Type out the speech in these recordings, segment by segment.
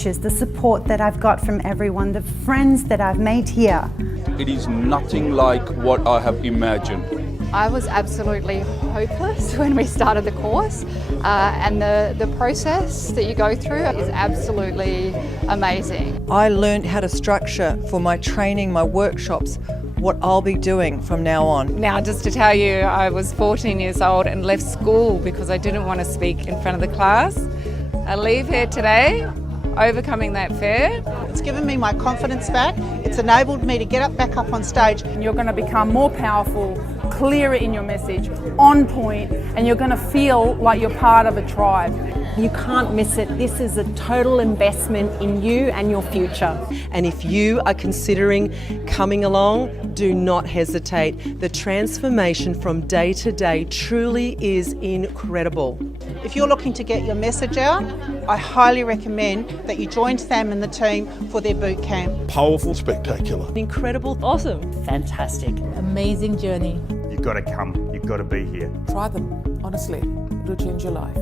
the support that I've got from everyone, the friends that I've made here. It is nothing like what I have imagined. I was absolutely hopeless when we started the course, and the process that you go through is absolutely amazing. I learned how to structure for my training, my workshops, what I'll be doing from now on. Now, just to tell you, I was 14 years old and left school because I didn't want to speak in front of the class. I leave here today, overcoming that fear. It's given me my confidence back. It's enabled me to get back up on stage. You're going to become more powerful, clearer in your message, on point, and you're going to feel like you're part of a tribe. You can't miss it. This is a total investment in you and your future. And if you are considering coming along, do not hesitate. The transformation from day to day truly is incredible. If you're looking to get your message out, I highly recommend that you join Sam and the team for their boot camp. Powerful, spectacular. Incredible. Awesome. Fantastic. Amazing journey. You've got to come. You've got to be here. Try them, honestly. It'll change your life.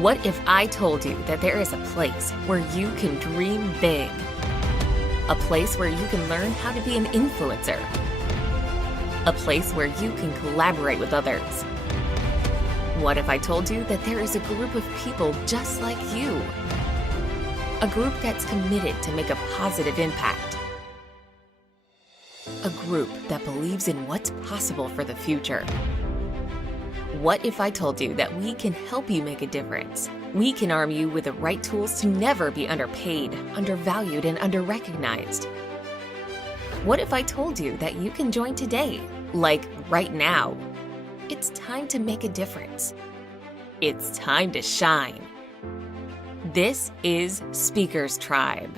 What if I told you that there is a place where you can dream big? A place where you can learn how to be an influencer. A place where you can collaborate with others. What if I told you that there is a group of people just like you? A group that's committed to make a positive impact. A group that believes in what's possible for the future. What if I told you that we can help you make a difference? We can arm you with the right tools to never be underpaid, undervalued, and underrecognized. What if I told you that you can join today, like right now? It's time to make a difference. It's time to shine. This is Speakers Tribe.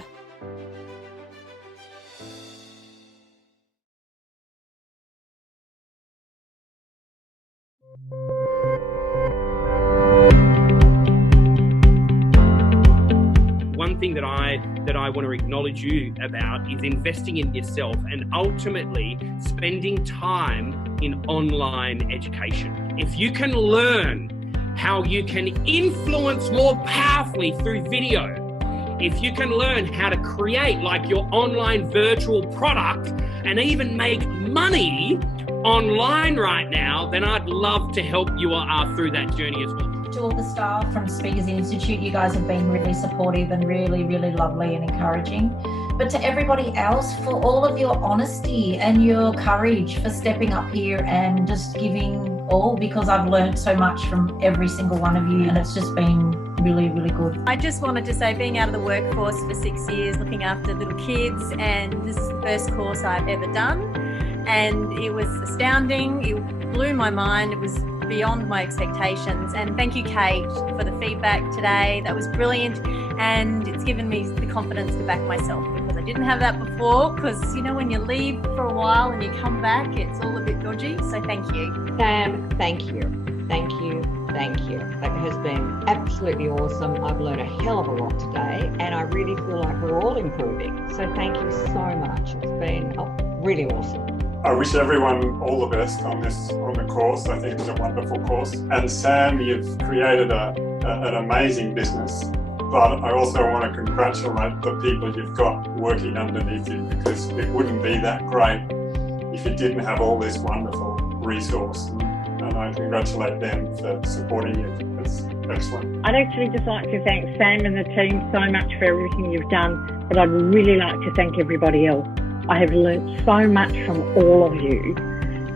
One thing that I want to acknowledge you about is investing in yourself and ultimately spending time in online education. If you can learn how you can influence more powerfully through video, if you can learn how to create like your online virtual product and even make money online right now, then I'd love to help you through that journey as well. To all the staff from Speakers Institute, you guys have been really supportive and really, really lovely and encouraging. But to everybody else, for all of your honesty and your courage for stepping up here and just giving all, because I've learned so much from every single one of you and it's just been really, really good. I just wanted to say, being out of the workforce for 6 years, looking after little kids, and this is the first course I've ever done. And it was astounding. It blew my mind. It was beyond my expectations. And thank you, Kate, for the feedback today. That was brilliant. And it's given me the confidence to back myself, because I didn't have that before. Because, you know, when you leave for a while and you come back, it's all a bit dodgy. So thank you. Sam, thank you. Thank you. Thank you. That has been absolutely awesome. I've learned a hell of a lot today, and I really feel like we're all improving. So thank you so much. It's been really awesome. I wish everyone all the best on the course. I think it's a wonderful course. And Sam, you've created an amazing business, but I also want to congratulate the people you've got working underneath you, because it wouldn't be that great if you didn't have all this wonderful resource. And I congratulate them for supporting you. It's excellent. I'd actually just like to thank Sam and the team so much for everything you've done, but I'd really like to thank everybody else. I have learnt so much from all of you.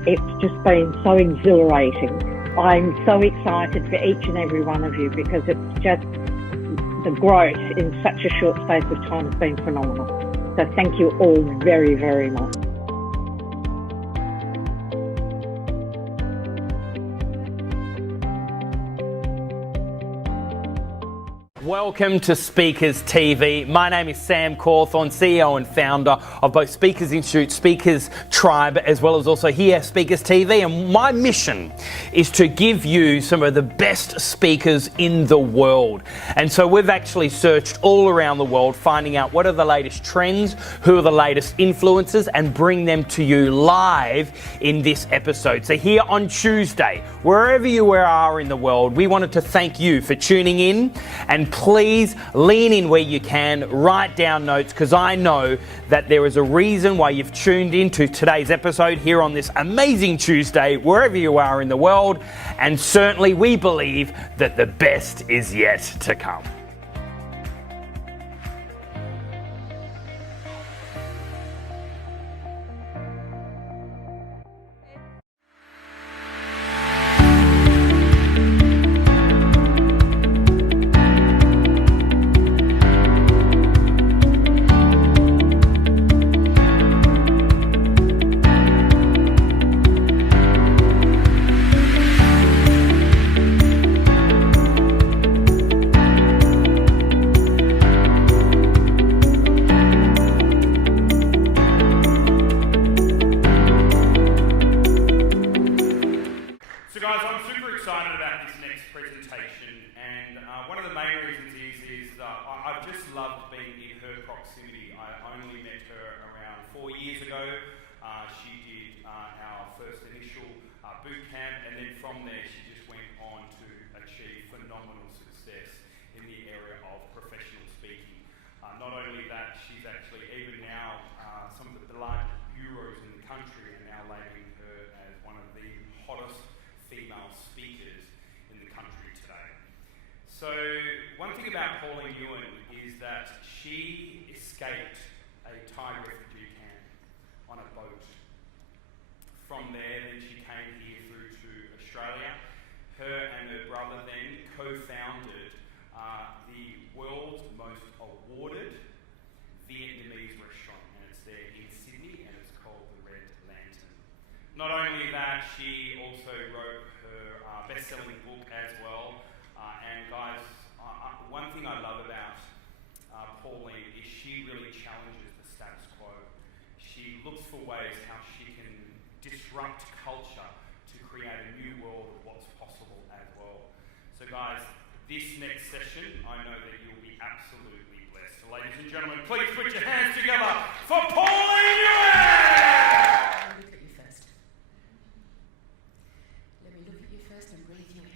It's just been so exhilarating. I'm so excited for each and every one of you, because it's just the growth in such a short space of time has been phenomenal. So thank you all very, very much. Welcome to Speakers TV. My name is Sam Cawthorne, CEO and founder of both Speakers Institute, Speakers Tribe, as well as also here, Speakers TV. And my mission is to give you some of the best speakers in the world. And so we've actually searched all around the world, finding out what are the latest trends, who are the latest influencers, and bring them to you live in this episode. So here on Tuesday, wherever you are in the world, we wanted to thank you for tuning in, and please lean in where you can, write down notes, because I know that there is a reason why you've tuned into today's episode here on this amazing Tuesday, wherever you are in the world, and certainly we believe that the best is yet to come. So one thing about Pauline Nguyen is that she escaped a Thai refugee camp on a boat. From there, then she came here through to Australia. Her and her brother then co-founded the world's most awarded Vietnamese restaurant, and it's there in Sydney, and it's called the Red Lantern. Not only that, she also wrote her best-selling book as well. And guys, one thing I love about Pauline is she really challenges the status quo. She looks for ways how she can disrupt culture to create a new world of what's possible as well. So guys, this next session, I know that you'll be absolutely blessed. So ladies and gentlemen, please put your hands together for Pauline Nguyen! Look at you first. Let me look at you first and breathe you in.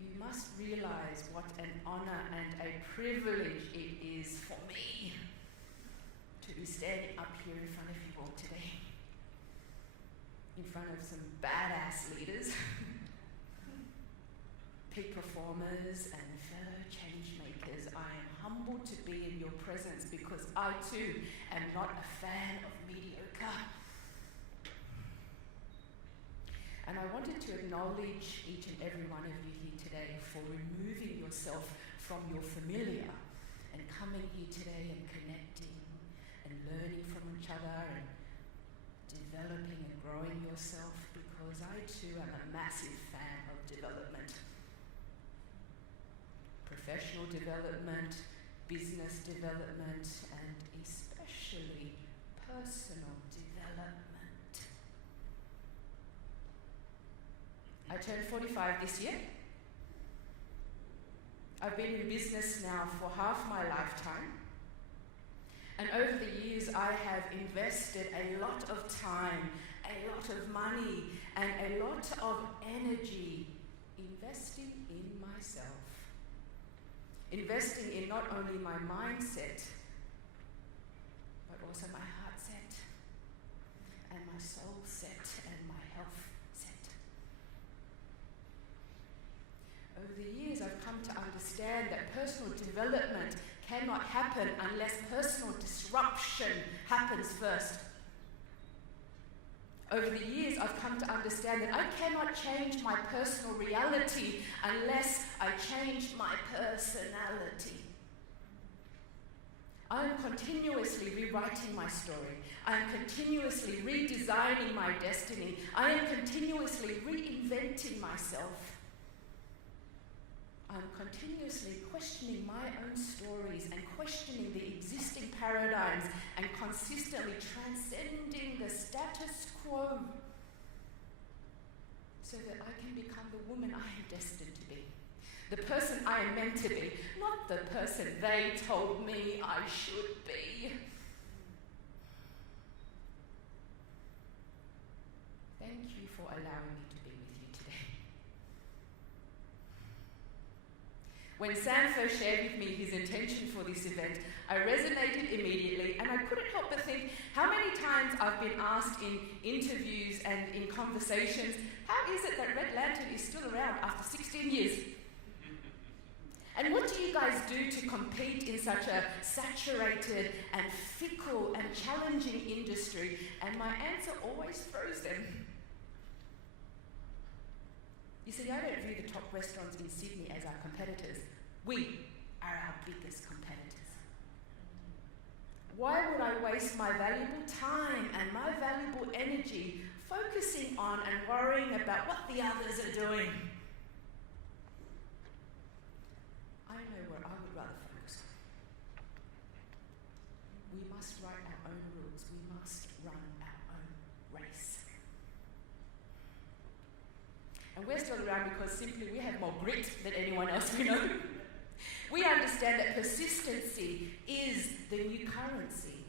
You must realize what an honor and a privilege it is for me to be standing up here in front of you all today, in front of some badass leaders, peak performers and fellow change makers. I am humbled to be in your presence because I too am not a fan of mediocre. And I wanted to acknowledge each and every one of you here today for removing yourself from your familiar and coming here today and connecting and learning from each other and developing and growing yourself, because I too am a massive fan of development. Professional development, business development, and especially personal development. I turned 45 this year. I've been in business now for half my lifetime. And over the years, I have invested a lot of time, a lot of money, and a lot of energy investing in myself. Investing in not only my mindset, but also my heart set, and my soul set, and my health set. Over the years, I've come to understand that personal development cannot happen unless personal disruption happens first. Over the years, I've come to understand that I cannot change my personal reality unless I change my personality. I am continuously rewriting my story. I am continuously redesigning my destiny. I am continuously reinventing myself. I'm continuously questioning my own stories and questioning the existing paradigms and consistently transcending the status quo so that I can become the woman I am destined to be. The person I am meant to be, not the person they told me I should be. Thank you for allowing me to be with you today. When Sam first shared with me his intention for this event, I resonated immediately, and I couldn't help but think how many times I've been asked in interviews and in conversations, how is it that Red Lantern is still around after 16 years? And what do you guys do to compete in such a saturated and fickle and challenging industry? And my answer always throws them. You see, I don't view the top restaurants in Sydney as our competitors. We are our biggest competitors. Why would I waste my valuable time and my valuable energy focusing on and worrying about what the others are doing? I know where I would rather focus on. We must write our own rules. We must run our own race. And we're still around because simply we have more grit than anyone else we know. We understand that persistency is the new currency.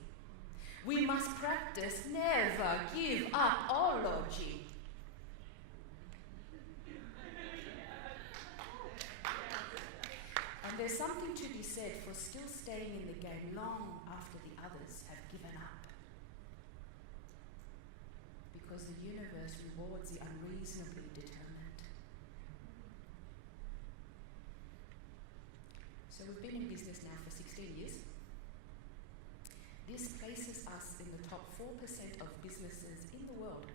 We must practice never give up-ology. And there's something to be said for still staying in the game long after the others have given up. Because the universe rewards the unreasonably determined. So we've been in business now for 16 years. This places us in the top 4% of businesses in the world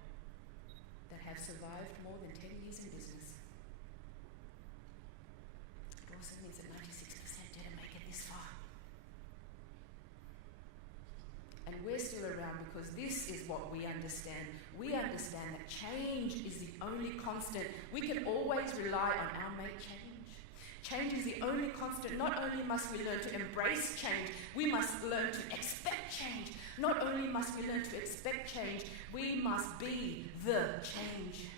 that have survived more than 10 years in business. It also means that 96% didn't make it this far. And we're still around because this is what we understand. We understand that change is the only constant. We can always rely on our mate change. Change is the only constant. Not only must we learn to embrace change, we must learn to expect change. Not only must we learn to expect change, we must be the change.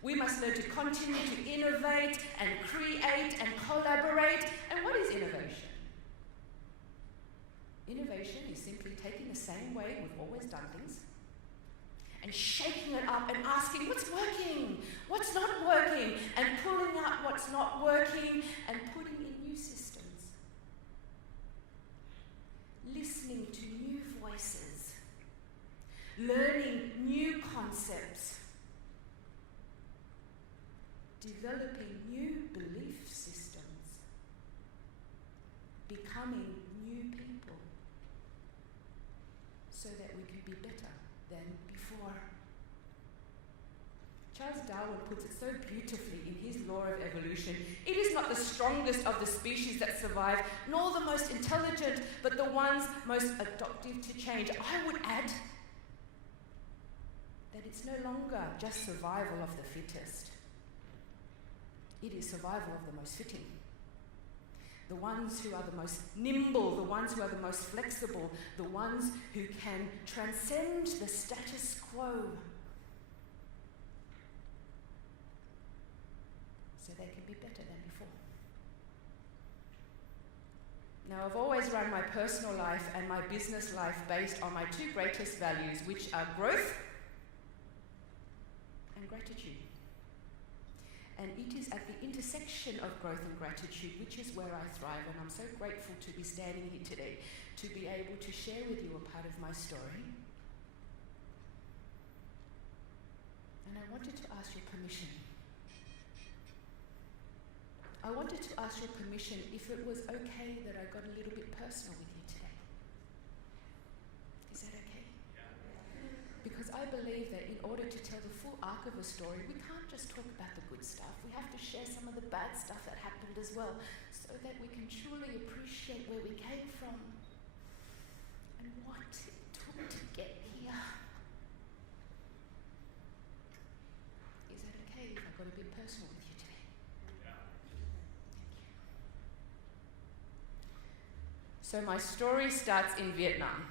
We must learn to continue to innovate and create and collaborate. And what is innovation? Innovation is simply taking the same way we've always done things and shaking it up and asking what's working, what's not working, and pulling out what's not working and putting in new systems. Listening to new voices, learning new concepts, developing new belief systems, becoming new people so that we can be better than before. Charles Darwin puts it so beautifully in his law of evolution. It is not the strongest of the species that survive, nor the most intelligent, but the ones most adaptive to change. I would add that it's no longer just survival of the fittest. It is survival of the most fitting. The ones who are the most nimble, the ones who are the most flexible, the ones who can transcend the status quo so they can be better than before. Now, I've always run my personal life and my business life based on my two greatest values, which are growth and gratitude. And it is at the intersection of growth and gratitude, which is where I thrive. And I'm so grateful to be standing here today, to be able to share with you a part of my story. And I wanted to ask your permission. I wanted to ask your permission if it was okay that I got a little bit personal with you today. Is that okay? Yeah. Because I believe order to tell the full arc of a story, we can't just talk about the good stuff. We have to share some of the bad stuff that happened as well, so that we can truly appreciate where we came from and what it took to get here. Is that okay if I got a bit personal with you today? Yeah. Thank you. So my story starts in Vietnam.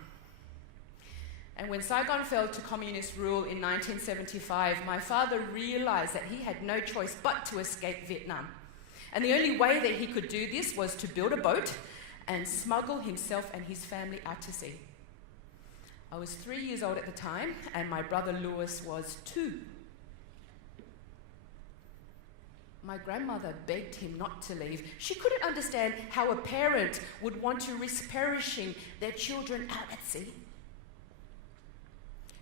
And when Saigon fell to communist rule in 1975, my father realized that he had no choice but to escape Vietnam. And the only way that he could do this was to build a boat and smuggle himself and his family out to sea. I was 3 years old at the time, and my brother Louis was 2. My grandmother begged him not to leave. She couldn't understand how a parent would want to risk perishing their children out at sea.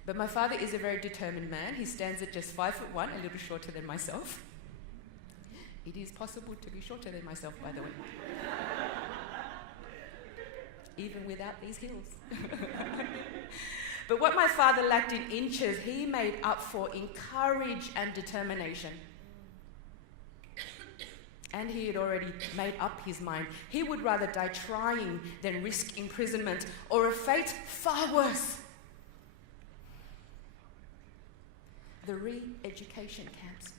But my father is a very determined man. He stands at just 5'1", a little shorter than myself. It is possible to be shorter than myself, by the way. Even without these heels. But what my father lacked in inches, he made up for in courage and determination. And he had already made up his mind. He would rather die trying than risk imprisonment or a fate far worse. The re-education camps.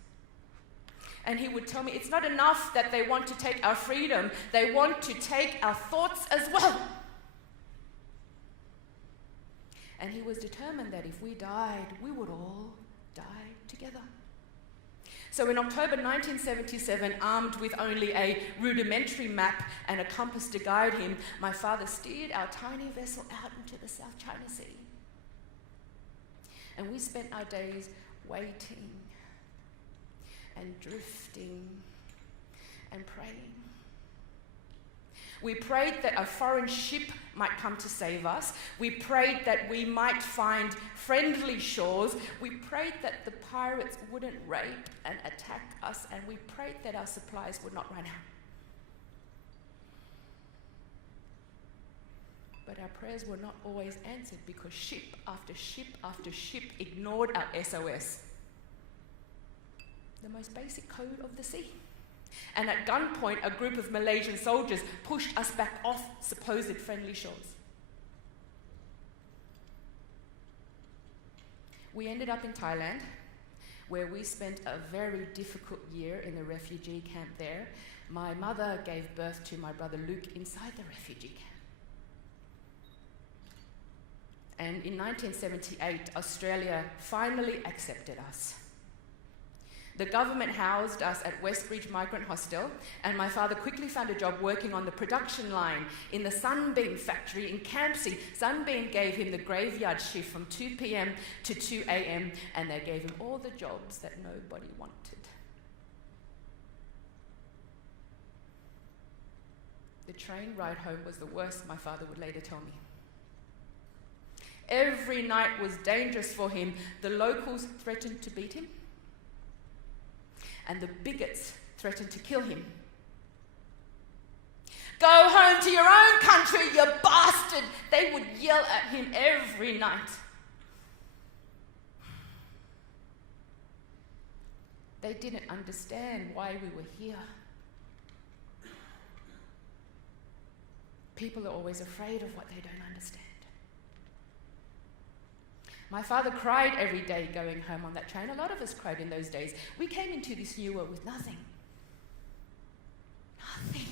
And he would tell me, it's not enough that they want to take our freedom, they want to take our thoughts as well. And he was determined that if we died, we would all die together. So in October 1977, armed with only a rudimentary map and a compass to guide him, my father steered our tiny vessel out into the South China Sea. And we spent our days waiting and drifting and praying. We prayed that a foreign ship might come to save us. We prayed that we might find friendly shores. We prayed that the pirates wouldn't rape and attack us, and we prayed that our supplies would not run out. But our prayers were not always answered because ship after ship after ship ignored our SOS. The most basic code of the sea. And at gunpoint, a group of Malaysian soldiers pushed us back off supposed friendly shores. We ended up in Thailand, where we spent a very difficult year in the refugee camp there. My mother gave birth to my brother Luke inside the refugee camp. And in 1978, Australia finally accepted us. The government housed us at Westbridge Migrant Hostel, and my father quickly found a job working on the production line in the Sunbeam factory in Campsie. Sunbeam gave him the graveyard shift from 2 p.m. to 2 a.m, and they gave him all the jobs that nobody wanted. The train ride home was the worst, my father would later tell me. Every night was dangerous for him. The locals threatened to beat him, and the bigots threatened to kill him. Go home to your own country, you bastard! They would yell at him every night. They didn't understand why we were here. People are always afraid of what they don't understand. My father cried every day going home on that train. A lot of us cried in those days. We came into this new world with nothing. Nothing.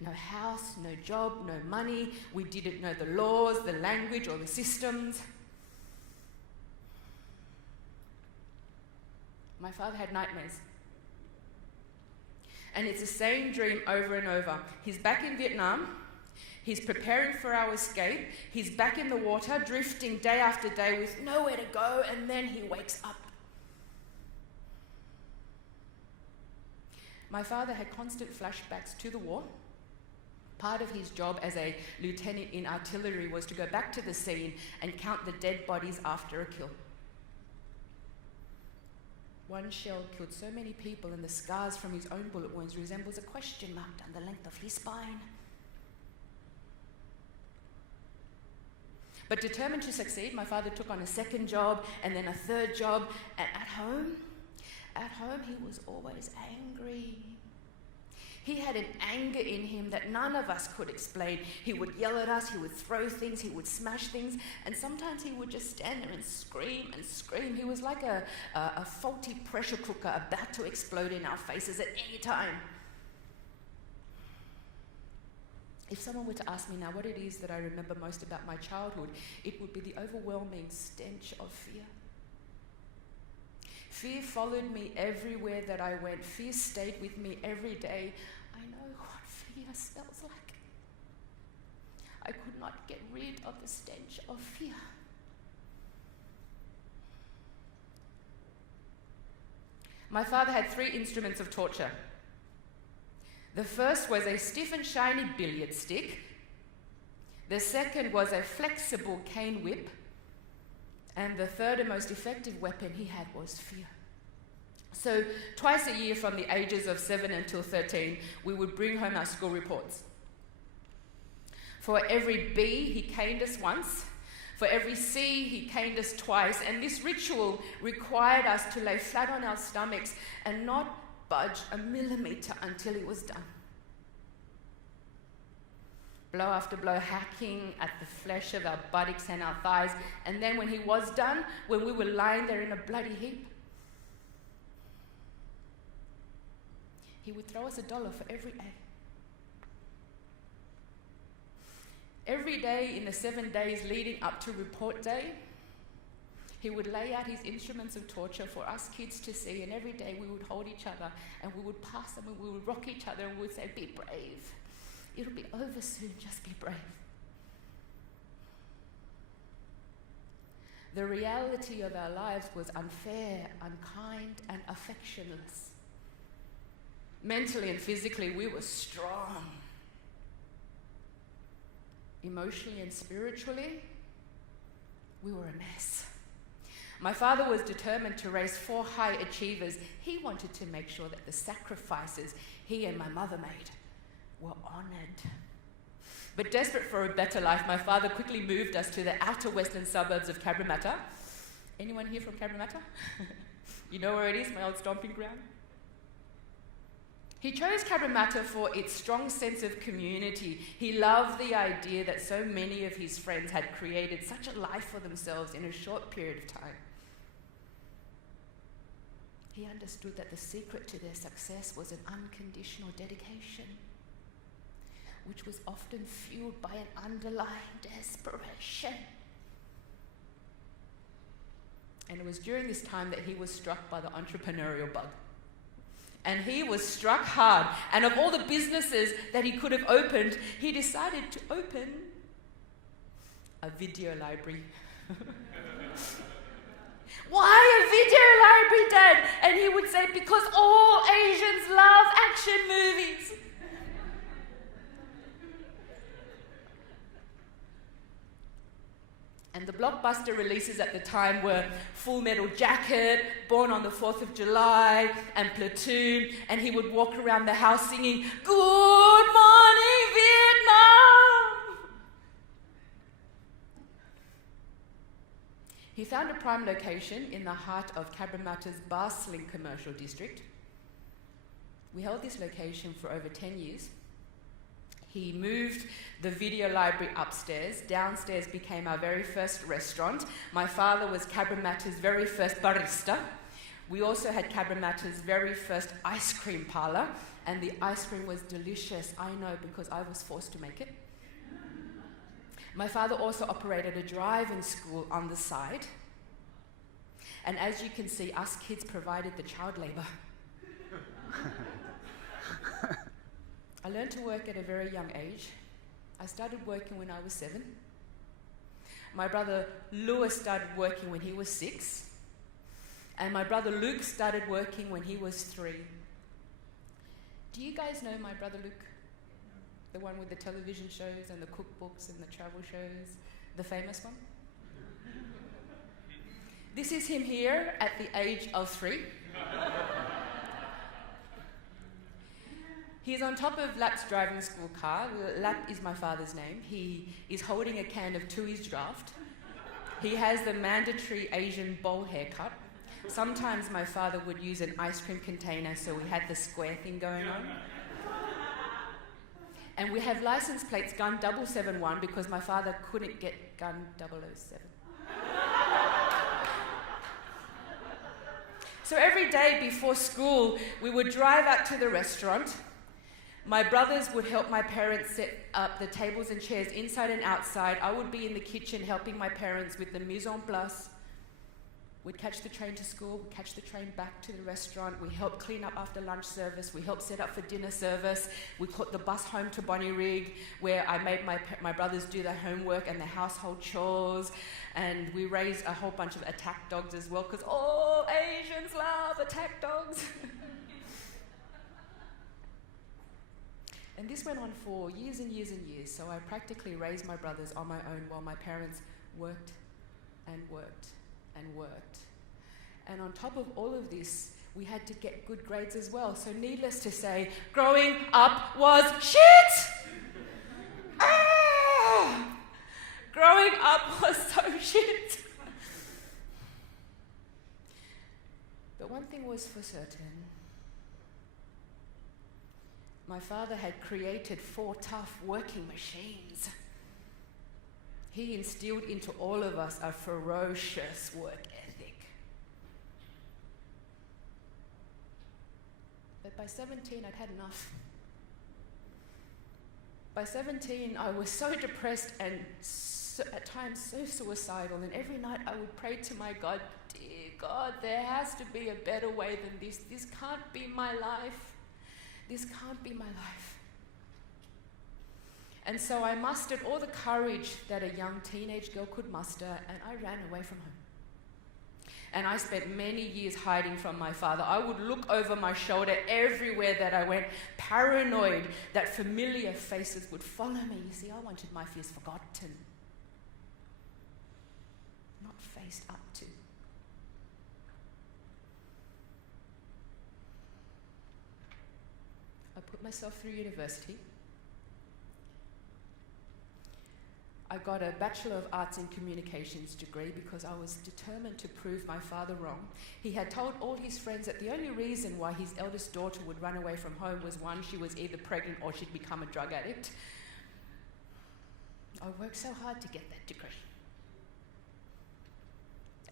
No house, no job, no money. We didn't know the laws, the language, or the systems. My father had nightmares. And it's the same dream over and over. He's back in Vietnam. He's preparing for our escape. He's back in the water, drifting day after day with nowhere to go, and then he wakes up. My father had constant flashbacks to the war. Part of his job as a lieutenant in artillery was to go back to the scene and count the dead bodies after a kill. One shell killed so many people, and the scars from his own bullet wounds resembles a question mark down the length of his spine. But determined to succeed, my father took on a second job and then a third job. And at home he was always angry. He had an anger in him that none of us could explain. He would yell at us, he would throw things, he would smash things, and sometimes he would just stand there and scream and scream. He was like a faulty pressure cooker about to explode in our faces at any time. If someone were to ask me now what it is that I remember most about my childhood, it would be the overwhelming stench of fear. Fear followed me everywhere that I went. Fear stayed with me every day. I know what fear smells like. I could not get rid of the stench of fear. My father had 3 instruments of torture. The first was a stiff and shiny billiard stick. The second was a flexible cane whip. And the third and most effective weapon he had was fear. So twice a year from the ages of 7 until 13, we would bring home our school reports. For every B, he caned us once. For every C, he caned us twice. And this ritual required us to lay flat on our stomachs and not budge a millimetre until it was done. Blow after blow, hacking at the flesh of our buttocks and our thighs. And then when he was done, when we were lying there in a bloody heap, he would throw us $1 for every A. Every day in the 7 days leading up to report day, he would lay out his instruments of torture for us kids to see, and every day we would hold each other and we would pass them and we would rock each other and we would say, "Be brave. It'll be over soon, just be brave." The reality of our lives was unfair, unkind, and affectionless. Mentally and physically, we were strong. Emotionally and spiritually, we were a mess. My father was determined to raise 4 high achievers. He wanted to make sure that the sacrifices he and my mother made were honoured. But desperate for a better life, my father quickly moved us to the outer western suburbs of Cabramatta. Anyone here from Cabramatta? You know where it is, my old stomping ground? He chose Cabramatta for its strong sense of community. He loved the idea that so many of his friends had created such a life for themselves in a short period of time. He understood that the secret to their success was an unconditional dedication, which was often fueled by an underlying desperation. And it was during this time that he was struck by the entrepreneurial bug. And he was struck hard. And of all the businesses that he could have opened, he decided to open a video library. "Why a video library, Dad?" And he would say, "Because all Asians love action movies." And the blockbuster releases at the time were Full Metal Jacket, Born on the 4th of July, and Platoon. And he would walk around the house singing, "Good morning, Vietnam!" He found a prime location in the heart of Cabramatta's bustling commercial district. We held this location for over 10 years. He moved the video library upstairs. Downstairs became our very first restaurant. My father was Cabramatta's very first barista. We also had Cabramatta's very first ice cream parlour, and the ice cream was delicious, I know, because I was forced to make it. My father also operated a driving school on the side. And as you can see, us kids provided the child labour. I learned to work at a very young age. I started working when I was 7. My brother Lewis started working when he was 6. And my brother Luke started working when he was 3. Do you guys know my brother Luke? The one with the television shows and the cookbooks and the travel shows, the famous one? This is him here at the age of 3. He's on top of Lap's driving school car. Lap is my father's name. He is holding a can of Tui's draft. He has the mandatory Asian bowl haircut. Sometimes my father would use an ice cream container, so we had the square thing going on. And we have license plates gun 771 because my father couldn't get gun 007. So every day before school, we would drive out to the restaurant. My brothers would help my parents set up the tables and chairs inside and outside. I would be in the kitchen helping my parents with the mise en place. We'd catch the train to school, we'd catch the train back to the restaurant, we helped clean up after lunch service, we helped set up for dinner service, we caught the bus home to Bonnyrigg, where I made my brothers do their homework and their household chores, and we raised a whole bunch of attack dogs as well, because all Asians love attack dogs. And this went on for years and years and years, so I practically raised my brothers on my own while my parents worked and worked and worked. And on top of all of this, we had to get good grades as well. So needless to say, growing up was shit! Growing up was so shit. But one thing was for certain. My father had created 4 tough working machines. He instilled into all of us a ferocious work ethic. But by 17, I'd had enough. By 17, I was so depressed and at times so suicidal, and every night I would pray to my God, dear God, there has to be a better way than this. This can't be my life. This can't be my life. And so I mustered all the courage that a young teenage girl could muster, and I ran away from home. And I spent many years hiding from my father. I would look over my shoulder everywhere that I went, paranoid that familiar faces would follow me. You see, I wanted my fears forgotten, not faced up to. I put myself through university. I got a Bachelor of Arts in Communications degree because I was determined to prove my father wrong. He had told all his friends that the only reason why his eldest daughter would run away from home was one, she was either pregnant or she'd become a drug addict. I worked so hard to get that degree.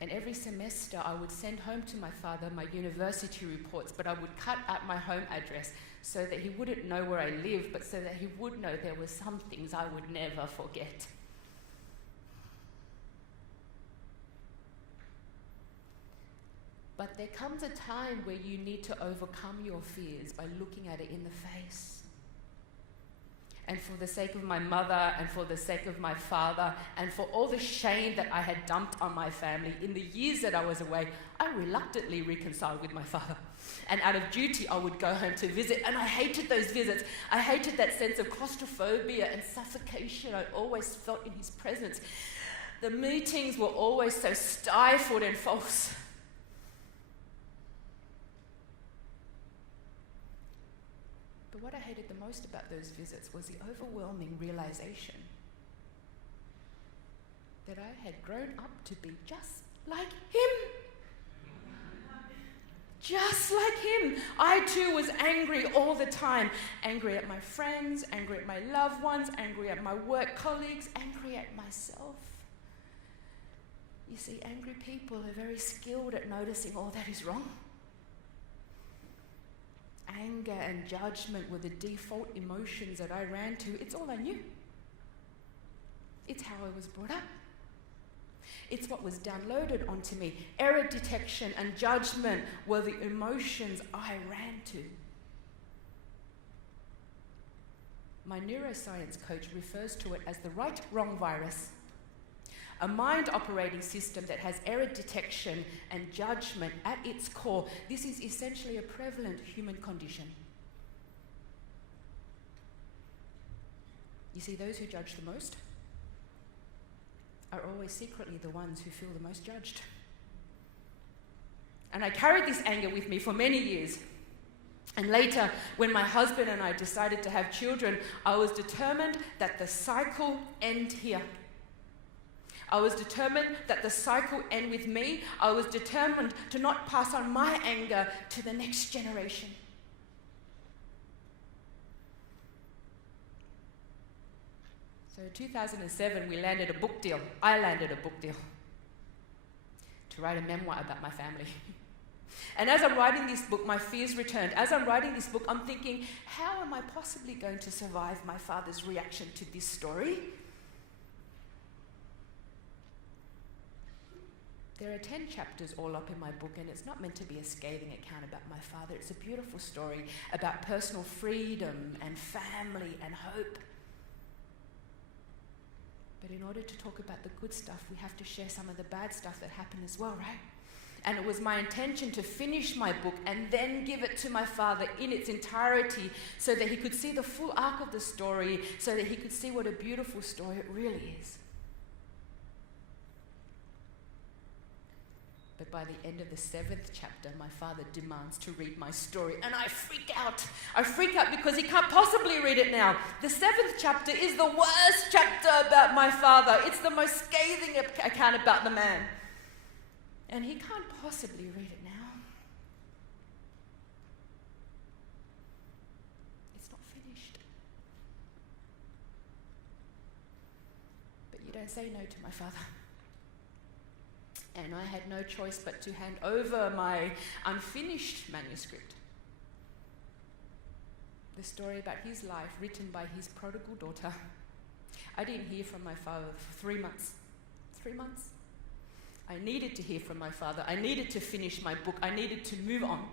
And every semester I would send home to my father my university reports, but I would cut out my home address so that he wouldn't know where I lived, but so that he would know there were some things I would never forget. But there comes a time where you need to overcome your fears by looking at it in the face. And for the sake of my mother, and for the sake of my father, and for all the shame that I had dumped on my family in the years that I was away, I reluctantly reconciled with my father. And out of duty, I would go home to visit, and I hated those visits. I hated that sense of claustrophobia and suffocation I always felt in his presence. The meetings were always so stifled and false. But what I hated the most about those visits was the overwhelming realization that I had grown up to be just like him. Just like him. I too was angry all the time. Angry at my friends, angry at my loved ones, angry at my work colleagues, angry at myself. You see, angry people are very skilled at noticing all that is wrong. Anger and judgment were the default emotions that I ran to. It's all I knew. It's how I was brought up. It's what was downloaded onto me. Error detection and judgment were the emotions I ran to. My neuroscience coach refers to it as the right-wrong virus. A mind operating system that has error detection and judgment at its core. This is essentially a prevalent human condition. You see, those who judge the most are always secretly the ones who feel the most judged. And I carried this anger with me for many years. And later, when my husband and I decided to have children, I was determined that the cycle end here. I was determined that the cycle end with me. I was determined to not pass on my anger to the next generation. So in 2007, we landed a book deal. I landed a book deal to write a memoir about my family. And as I'm writing this book, my fears returned. As I'm writing this book, I'm thinking, how am I possibly going to survive my father's reaction to this story? There are 10 chapters all up in my book, and it's not meant to be a scathing account about my father. It's a beautiful story about personal freedom and family and hope. But in order to talk about the good stuff, we have to share some of the bad stuff that happened as well, right? And it was my intention to finish my book and then give it to my father in its entirety so that he could see the full arc of the story, so that he could see what a beautiful story it really is. But by the end of the 7th chapter, my father demands to read my story, and I freak out. I freak out because he can't possibly read it now. The 7th chapter is the worst chapter about my father. It's the most scathing account about the man. And he can't possibly read it now. It's not finished. But you don't say no to my father. And I had no choice but to hand over my unfinished manuscript. The story about his life, written by his prodigal daughter. I didn't hear from my father for 3 months. 3 months. I needed to hear from my father. I needed to finish my book. I needed to move on.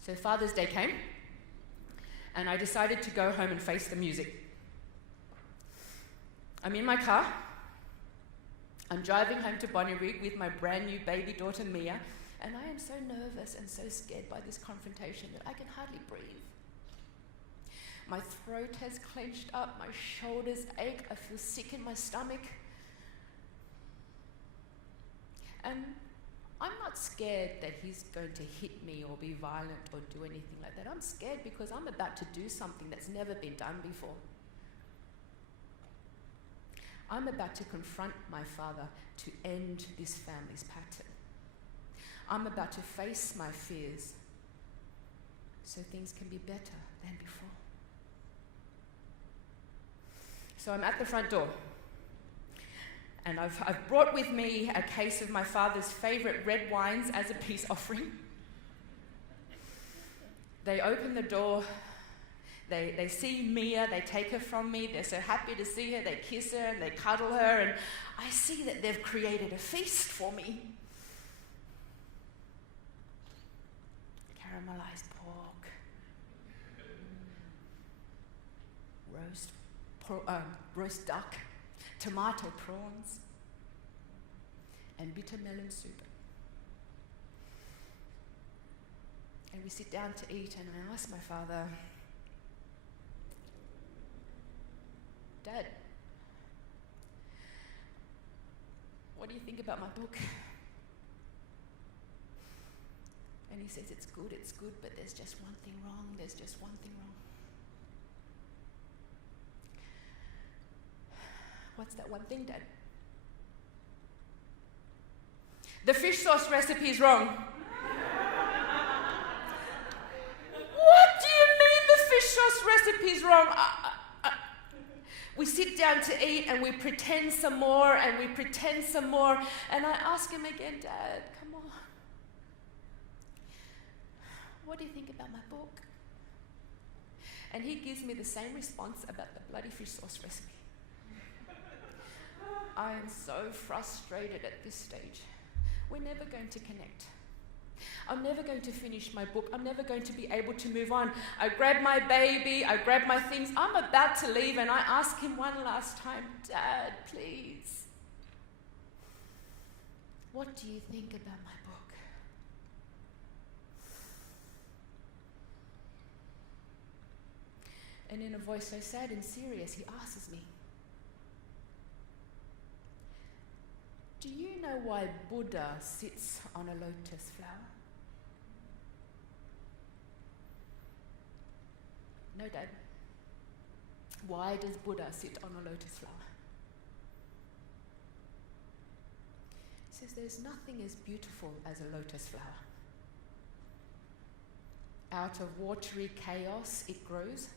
So Father's Day came, and I decided to go home and face the music. I'm in my car. I'm driving home to Bonnyrigg with my brand new baby daughter Mia, and I am so nervous and so scared by this confrontation that I can hardly breathe. My throat has clenched up, my shoulders ache, I feel sick in my stomach. And I'm not scared that he's going to hit me or be violent or do anything like that. I'm scared because I'm about to do something that's never been done before. I'm about to confront my father to end this family's pattern. I'm about to face my fears so things can be better than before. So I'm at the front door, and I've brought with me a case of my father's favourite red wines as a peace offering. They open the door, they see Mia, they take her from me, they're so happy to see her, they kiss her and they cuddle her, and I see that they've created a feast for me. Caramelized pork, roast duck, tomato prawns, and bitter melon soup. And we sit down to eat, and I ask my father, Dad, what do you think about my book? And he says, it's good, but there's just one thing wrong, there's just one thing wrong. What's that one thing, Dad? The fish sauce recipe is wrong. What do you mean the fish sauce recipe is wrong? We sit down to eat and we pretend some more and we pretend some more, and I ask him again, Dad, come on. What do you think about my book? And he gives me the same response about the bloody fish sauce recipe. I am so frustrated at this stage. We're never going to connect. I'm never going to finish my book. I'm never going to be able to move on. I grab my baby, I grab my things. I'm about to leave, and I ask him one last time, Dad, please, what do you think about my book? And in a voice so sad and serious, he asks me, do you know know why Buddha sits on a lotus flower? No, Dad. Why does Buddha sit on a lotus flower? He says there's nothing as beautiful as a lotus flower. Out of watery chaos it grows,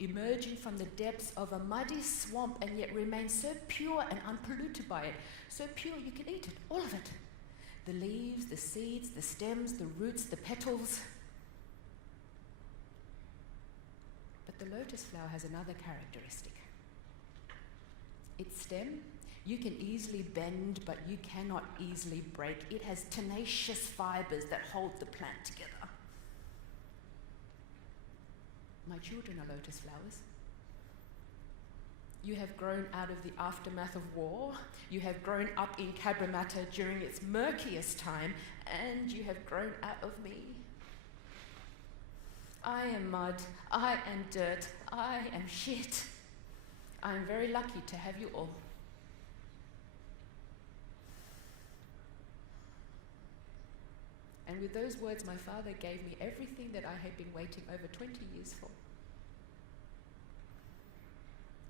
emerging from the depths of a muddy swamp, and yet remains so pure and unpolluted by it. So pure you can eat it, all of it. The leaves, the seeds, the stems, the roots, the petals. But the lotus flower has another characteristic. Its stem, you can easily bend, but you cannot easily break. It has tenacious fibers that hold the plant together. My children are lotus flowers. You have grown out of the aftermath of war. You have grown up in Cabramatta during its murkiest time, and you have grown out of me. I am mud, I am dirt, I am shit. I am very lucky to have you all. And with those words, my father gave me everything that I had been waiting over 20 years for.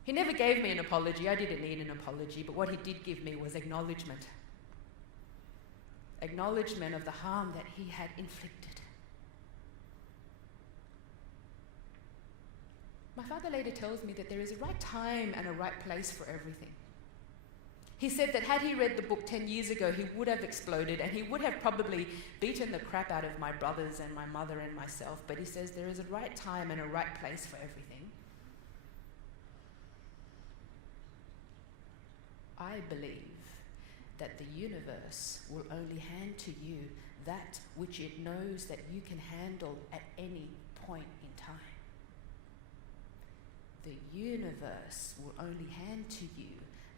He never gave me an apology. I didn't need an apology, but what he did give me was acknowledgement. Acknowledgement of the harm that he had inflicted. My father later tells me that there is a right time and a right place for everything. He said that had he read the book 10 years ago, he would have exploded, and he would have probably beaten the crap out of my brothers and my mother and myself. But he says there is a right time and a right place for everything. I believe that the universe will only hand to you that which it knows that you can handle at any point in time. The universe will only hand to you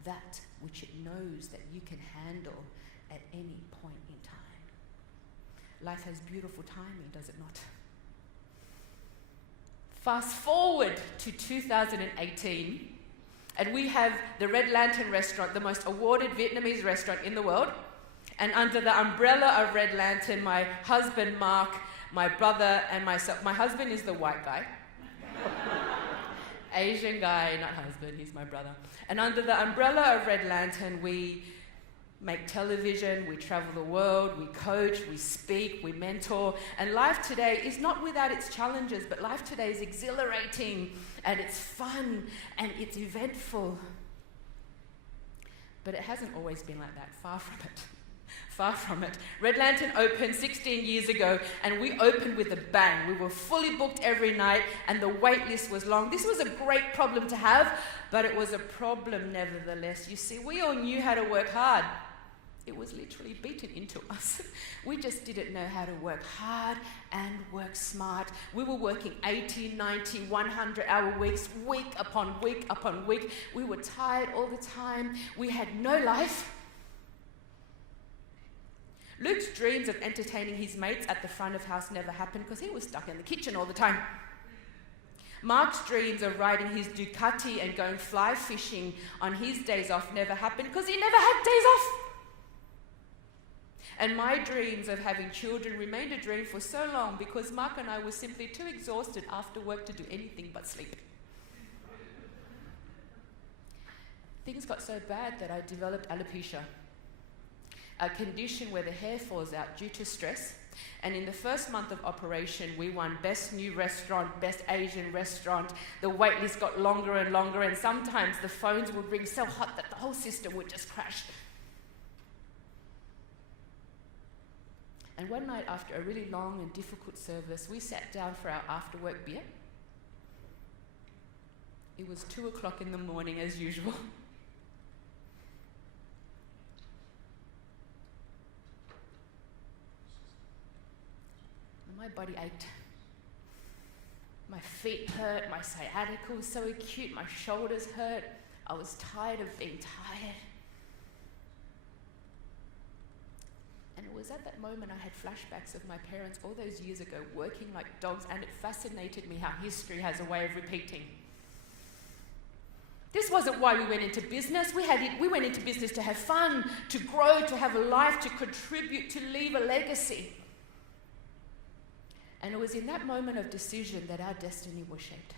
that which it knows that you can handle at any point in time. Life has beautiful timing, does it not? Fast forward to 2018, and we have the Red Lantern restaurant, the most awarded Vietnamese restaurant in the world. And under the umbrella of Red Lantern, my husband Mark, my brother and myself, my husband is the white guy. Asian guy, not husband, he's my brother. And under the umbrella of Red Lantern, we make television, we travel the world, we coach, we speak, we mentor. And life today is not without its challenges, but life today is exhilarating and it's fun and it's eventful. But it hasn't always been like that, far from it. Far from it. Red Lantern opened 16 years ago, and we opened with a bang. We were fully booked every night, and the wait list was long. This was a great problem to have, but it was a problem nevertheless. You see, we all knew how to work hard. It was literally beaten into us. We just didn't know how to work hard and work smart. We were working 80, 90, 100-hour weeks, week upon week upon week. We were tired all the time. We had no life. Luke's dreams of entertaining his mates at the front of house never happened because he was stuck in the kitchen all the time. Mark's dreams of riding his Ducati and going fly fishing on his days off never happened because he never had days off. And my dreams of having children remained a dream for so long because Mark and I were simply too exhausted after work to do anything but sleep. Things got so bad that I developed alopecia, a condition where the hair falls out due to stress. And in the first month of operation, we won Best New Restaurant, Best Asian Restaurant. The wait list got longer and longer, and sometimes the phones would ring so hot that the whole system would just crash. And one night after a really long and difficult service, we sat down for our after-work beer. It was 2 o'clock in the morning as usual. My body ached. My feet hurt, my sciatica was so acute, my shoulders hurt. I was tired of being tired. And it was at that moment I had flashbacks of my parents all those years ago working like dogs, and it fascinated me how history has a way of repeating. This wasn't why we went into business. We went into business to have fun, to grow, to have a life, to contribute, to leave a legacy. And it was in that moment of decision that our destiny was shaped.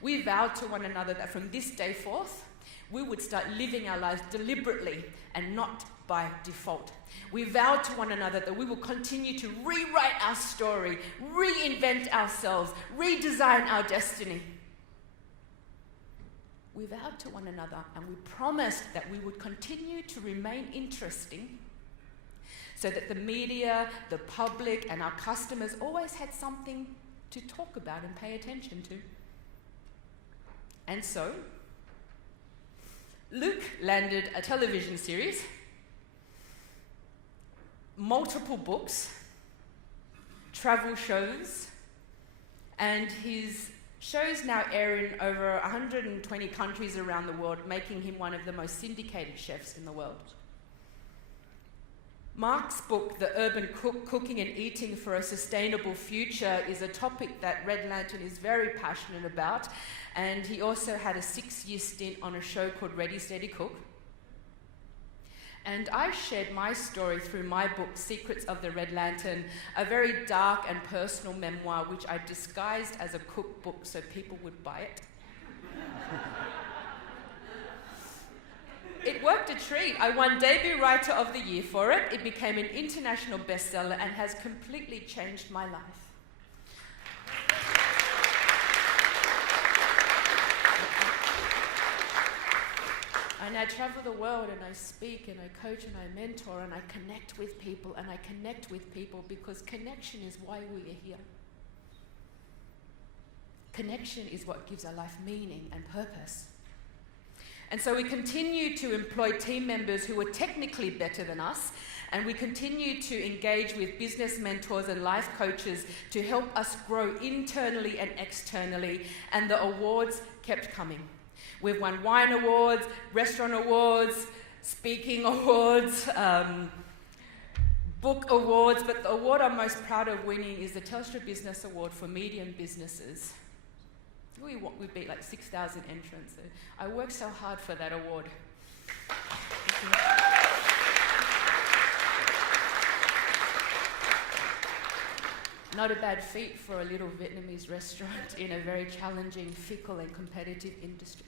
We vowed to one another that from this day forth, we would start living our lives deliberately and not by default. We vowed to one another that we will continue to rewrite our story, reinvent ourselves, redesign our destiny. We vowed to one another and we promised that we would continue to remain interesting so that the media, the public, and our customers always had something to talk about and pay attention to. And so, Luke landed a television series, multiple books, travel shows, and his shows now air in over 120 countries around the world, making him one of the most syndicated chefs in the world. Mark's book, The Urban Cook, Cooking and Eating for a Sustainable Future, is a topic that Red Lantern is very passionate about, and he also had a 6-year stint on a show called Ready, Steady, Cook. And I shared my story through my book, Secrets of the Red Lantern, a very dark and personal memoir which I disguised as a cookbook so people would buy it. It worked a treat. I won Debut Writer of the Year for it. It became an international bestseller and has completely changed my life. And I travel the world and I speak and I coach and I mentor and I connect with people and I connect with people because connection is why we are here. Connection is what gives our life meaning and purpose. And so we continue to employ team members who are technically better than us, and we continue to engage with business mentors and life coaches to help us grow internally and externally, and the awards kept coming. We've won wine awards, restaurant awards, speaking awards, book awards, but the award I'm most proud of winning is the Telstra Business Award for medium businesses. We beat like 6,000 entrants. I worked so hard for that award. Not a bad feat for a little Vietnamese restaurant in a very challenging, fickle and competitive industry.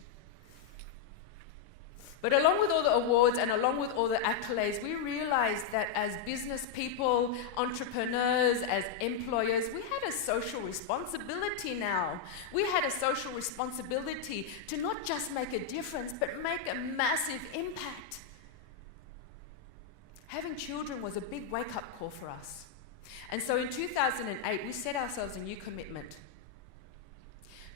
But along with all the awards and along with all the accolades, we realized that as business people, entrepreneurs, as employers, we had a social responsibility now. We had a social responsibility to not just make a difference, but make a massive impact. Having children was a big wake-up call for us. And so in 2008, we set ourselves a new commitment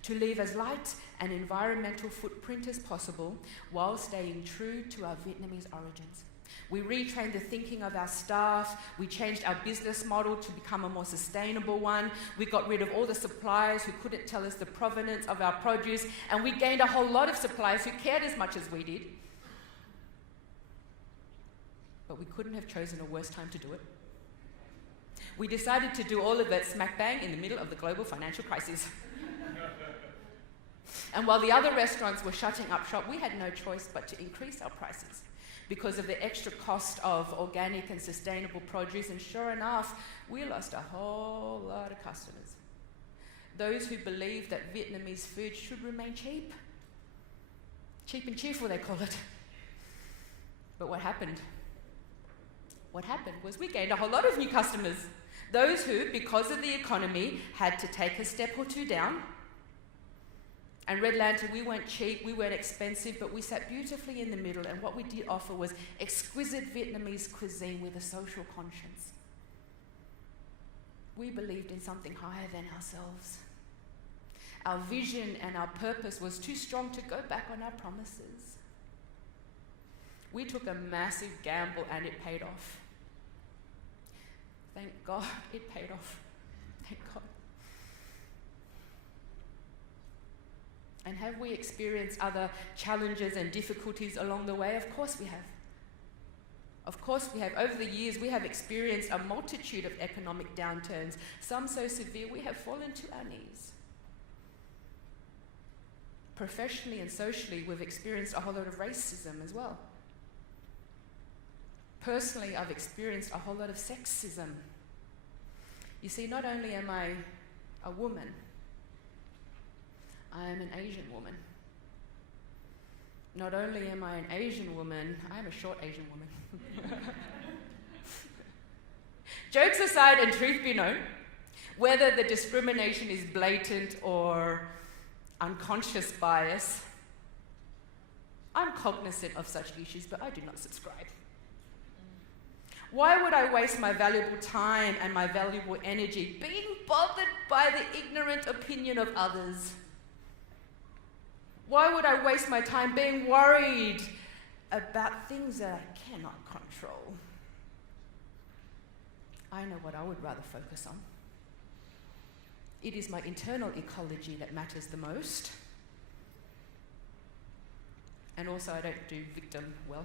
to leave as light an environmental footprint as possible while staying true to our Vietnamese origins. We retrained the thinking of our staff, we changed our business model to become a more sustainable one, we got rid of all the suppliers who couldn't tell us the provenance of our produce, and we gained a whole lot of suppliers who cared as much as we did. But we couldn't have chosen a worse time to do it. We decided to do all of it smack bang in the middle of the global financial crisis. And while the other restaurants were shutting up shop, we had no choice but to increase our prices because of the extra cost of organic and sustainable produce, and sure enough, we lost a whole lot of customers. Those who believe that Vietnamese food should remain cheap. Cheap and cheerful, they call it. But what happened? What happened was we gained a whole lot of new customers. Those who, because of the economy, had to take a step or two down. And Red Lantern, we weren't cheap, we weren't expensive, but we sat beautifully in the middle, and what we did offer was exquisite Vietnamese cuisine with a social conscience. We believed in something higher than ourselves. Our vision and our purpose was too strong to go back on our promises. We took a massive gamble and it paid off. Thank God it paid off. Thank God. And have we experienced other challenges and difficulties along the way? Of course we have. Of course we have. Over the years, we have experienced a multitude of economic downturns, some so severe we have fallen to our knees. professionally and socially, we've experienced a whole lot of racism as well. Personally, I've experienced a whole lot of sexism. You see, not only am I a woman, I am an Asian woman. Not only am I an Asian woman, I am a short Asian woman. Jokes aside, and truth be known, whether the discrimination is blatant or unconscious bias, I'm cognizant of such issues, but I do not subscribe. Why would I waste my valuable time and my valuable energy being bothered by the ignorant opinion of others? Why would I waste my time being worried about things that I cannot control? I know what I would rather focus on. It is my internal ecology that matters the most. And also, I don't do victim well.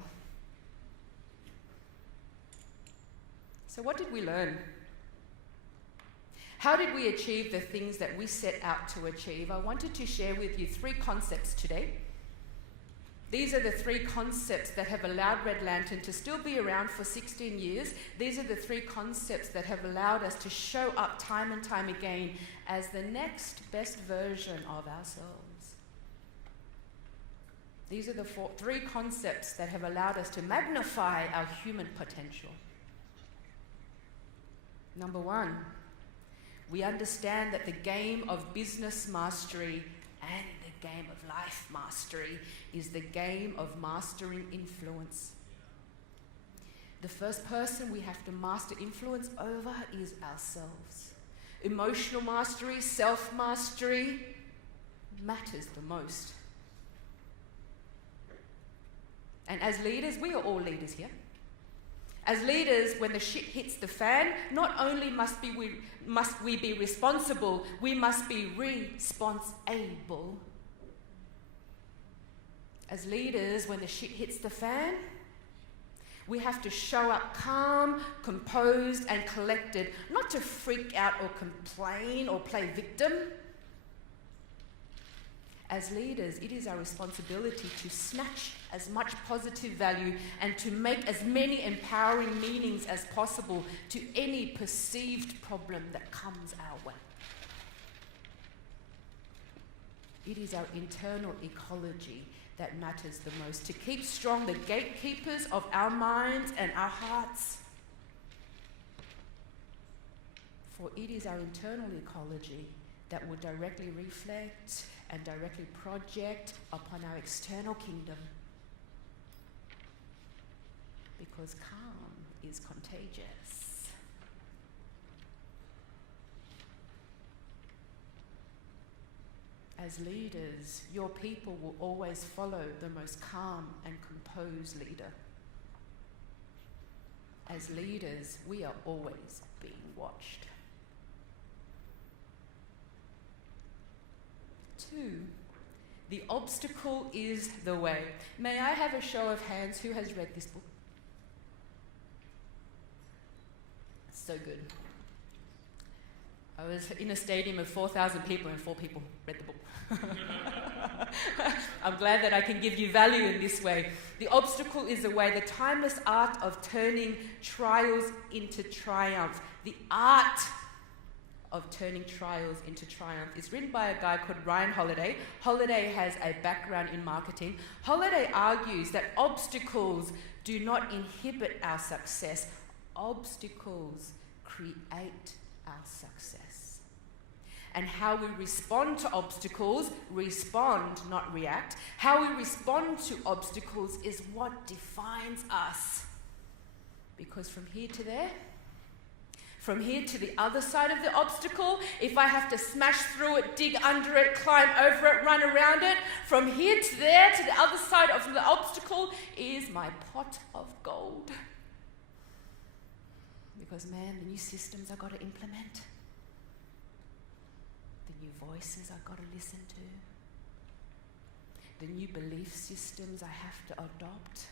So what did we learn? How did we achieve the things that we set out to achieve? I wanted to share with you 3 concepts today. These are the 3 concepts that have allowed Red Lantern to still be around for 16 years. These are the 3 concepts that have allowed us to show up time and time again as the next best version of ourselves. These are the 3 concepts that have allowed us to magnify our human potential. Number 1, we understand that the game of business mastery and the game of life mastery is the game of mastering influence. The first person we have to master influence over is ourselves. Emotional mastery, self-mastery matters the most. And as leaders, we are all leaders here. As leaders, when the shit hits the fan, not only must we be responsible, we must be responsible. As leaders, when the shit hits the fan, we have to show up calm, composed, and collected, not to freak out or complain or play victim. As leaders, it is our responsibility to snatch as much positive value and to make as many empowering meanings as possible to any perceived problem that comes our way. It is our internal ecology that matters the most, to keep strong the gatekeepers of our minds and our hearts. For it is our internal ecology that will directly reflect and directly project upon our external kingdom. Because calm is contagious. As leaders, your people will always follow the most calm and composed leader. As leaders, we are always being watched. 2, the obstacle is the way. May I have a show of hands who has read this book? It's so good. I was in a stadium of 4,000 people and 4 people read the book. I'm glad that I can give you value in this way. The obstacle is the way, the timeless art of turning trials into triumph. The art of turning trials into triumph is written by a guy called Ryan Holiday. Holiday has a background in marketing. Holiday argues that obstacles do not inhibit our success. Obstacles create our success. And how we respond to obstacles, respond, not react. How we respond to obstacles is what defines us. Because from here to there, from here to the other side of the obstacle, if I have to smash through it, dig under it, climb over it, run around it, from here to there, to the other side of the obstacle, is my pot of gold. Because man, the new systems I've got to implement, the new voices I've got to listen to, the new belief systems I have to adopt,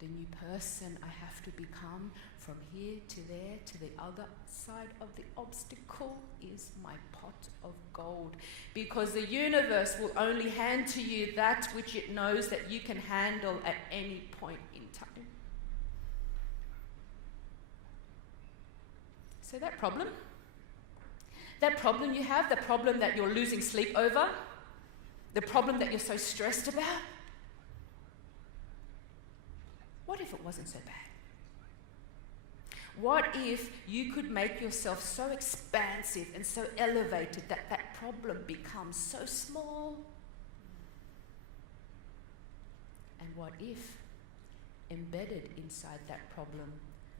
the new person I have to become from here to there to the other side of the obstacle is my pot of gold. Because the universe will only hand to you that which it knows that you can handle at any point in time. So that problem you have, the problem that you're losing sleep over, the problem that you're so stressed about, what if it wasn't so bad? What if you could make yourself so expansive and so elevated that that problem becomes so small? And what if embedded inside that problem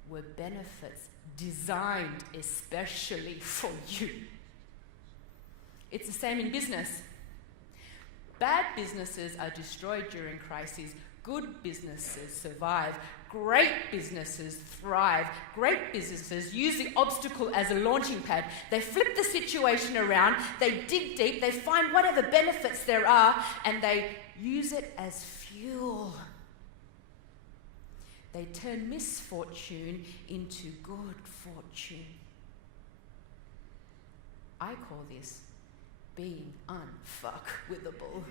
were benefits designed especially for you? It's the same in business. Bad businesses are destroyed during crises. Good businesses survive. Great businesses thrive. Great businesses use the obstacle as a launching pad. They flip the situation around, they dig deep, they find whatever benefits there are, and they use it as fuel. They turn misfortune into good fortune. I call this being unfuckwithable.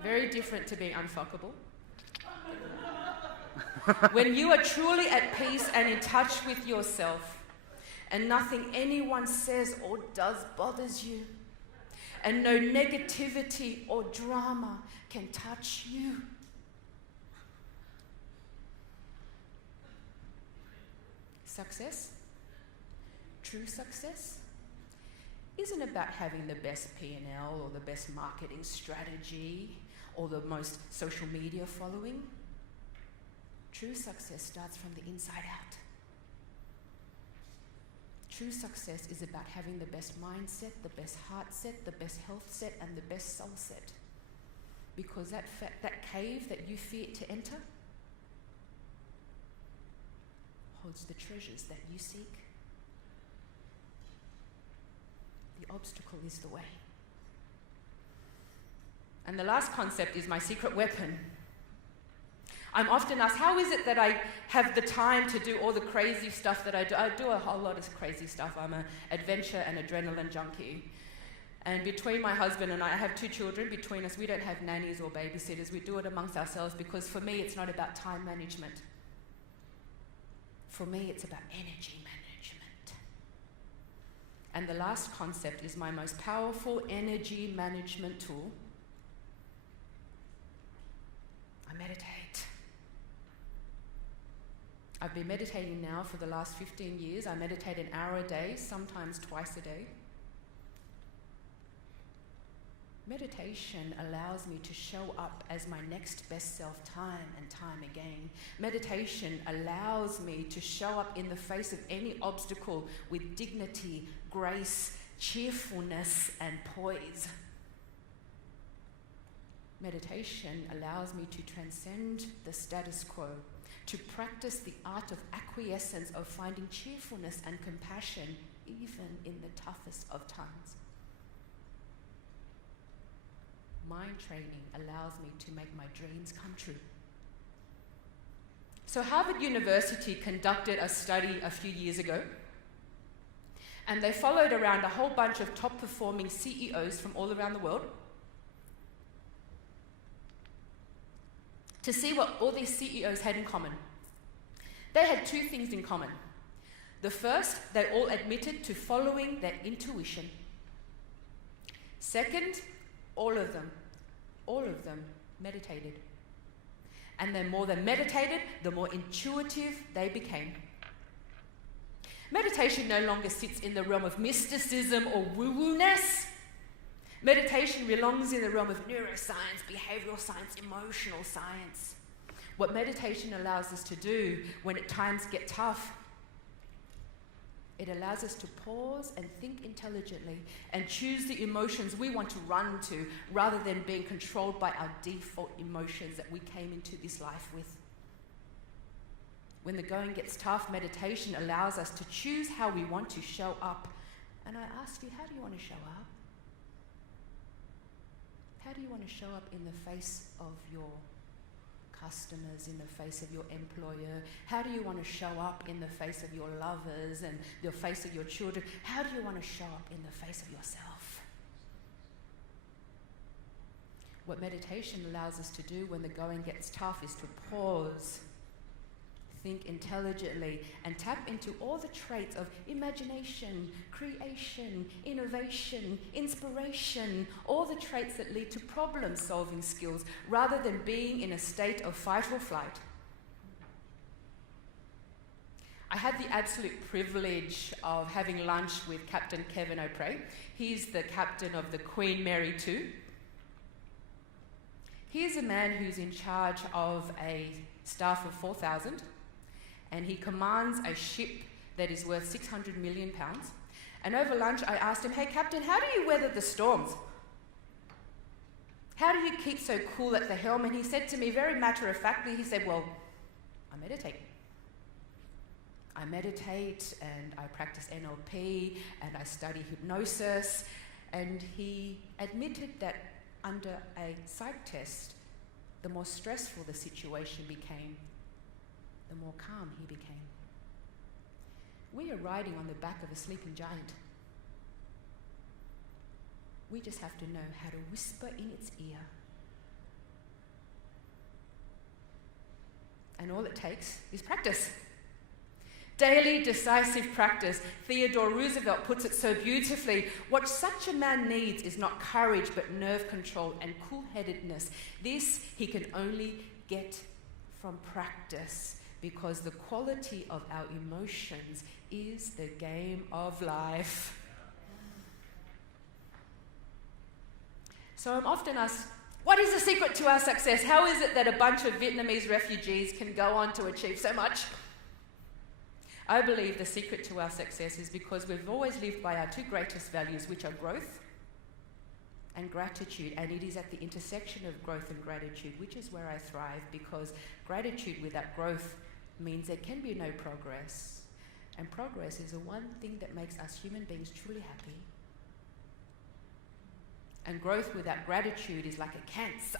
Very different to being unfuckable. When you are truly at peace and in touch with yourself, and nothing anyone says or does bothers you, and no negativity or drama can touch you. Success, true success, isn't about having the best P&L or the best marketing strategy or the most social media following. True success starts from the inside out. True success is about having the best mindset, the best heart set, the best health set, and the best soul set. Because that cave that you fear to enter holds the treasures that you seek. The obstacle is the way. And the last concept is my secret weapon. I'm often asked, how is it that I have the time to do all the crazy stuff that I do? I do a whole lot of crazy stuff. I'm an adventure and adrenaline junkie. And between my husband and I have 2 children. Between us, we don't have nannies or babysitters. We do it amongst ourselves because for me, it's not about time management. For me, it's about energy management. And the last concept is my most powerful energy management tool. I meditate. I've been meditating now for the last 15 years. I meditate an hour a day, sometimes twice a day. Meditation allows me to show up as my next best self time and time again. Meditation allows me to show up in the face of any obstacle with dignity, grace, cheerfulness, and poise. Meditation allows me to transcend the status quo, to practice the art of acquiescence, of finding cheerfulness and compassion even in the toughest of times. Mind training allows me to make my dreams come true. So Harvard University conducted a study a few years ago, and they followed around a whole bunch of top performing CEOs from all around the world to see what all these CEOs had in common. They had 2 things in common. The first, they all admitted to following their intuition. Second, all of them meditated. And the more they meditated, the more intuitive they became. Meditation no longer sits in the realm of mysticism or woo-woo-ness. Meditation belongs in the realm of neuroscience, behavioral science, emotional science. What meditation allows us to do when times get tough, it allows us to pause and think intelligently and choose the emotions we want to run to rather than being controlled by our default emotions that we came into this life with. When the going gets tough, meditation allows us to choose how we want to show up. And I ask you, how do you want to show up? How do you want to show up in the face of your customers, in the face of your employer? How do you want to show up in the face of your lovers and the face of your children? How do you want to show up in the face of yourself? What meditation allows us to do when the going gets tough is to pause, think intelligently, and tap into all the traits of imagination, creation, innovation, inspiration, all the traits that lead to problem-solving skills, rather than being in a state of fight or flight. I had the absolute privilege of having lunch with Captain Kevin O'Prey. He's the captain of the Queen Mary II. He is a man who's in charge of a staff of 4,000, and he commands a ship that is worth 600 million pounds. And over lunch, I asked him, "Hey, Captain, how do you weather the storms? How do you keep so cool at the helm?" And he said to me very matter-of-factly, he said, "Well, I meditate. I meditate and I practice NLP and I study hypnosis." And he admitted that under a psych test, the more stressful the situation became, the more calm he became. We are riding on the back of a sleeping giant. We just have to know how to whisper in its ear. And all it takes is practice. Daily decisive practice. Theodore Roosevelt puts it so beautifully. What such a man needs is not courage, but nerve control and cool-headedness. This he can only get from practice, because the quality of our emotions is the game of life. So I'm often asked, what is the secret to our success? How is it that a bunch of Vietnamese refugees can go on to achieve so much? I believe the secret to our success is because we've always lived by our two greatest values, which are growth and gratitude. And it is at the intersection of growth and gratitude, which is where I thrive, because gratitude without growth means there can be no progress. And progress is the one thing that makes us human beings truly happy. And growth without gratitude is like a cancer.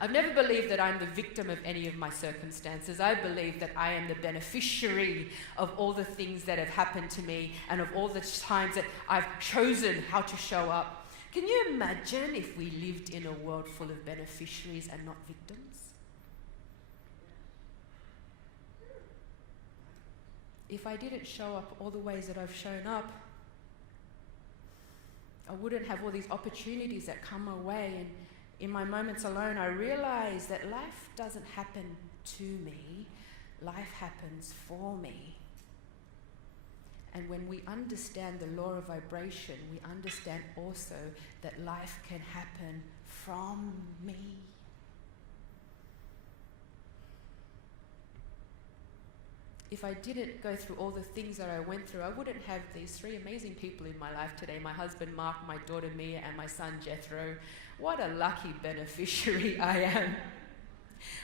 I've never believed that I'm the victim of any of my circumstances. I believe that I am the beneficiary of all the things that have happened to me and of all the times that I've chosen how to show up. Can you imagine if we lived in a world full of beneficiaries and not victims? If I didn't show up all the ways that I've shown up, I wouldn't have all these opportunities that come my way. And in my moments alone, I realize that life doesn't happen to me, life happens for me. And when we understand the law of vibration, we understand also that life can happen from me. If I didn't go through all the things that I went through, I wouldn't have these three amazing people in my life today. My husband Mark, my daughter Mia, and my son Jethro. What a lucky beneficiary I am.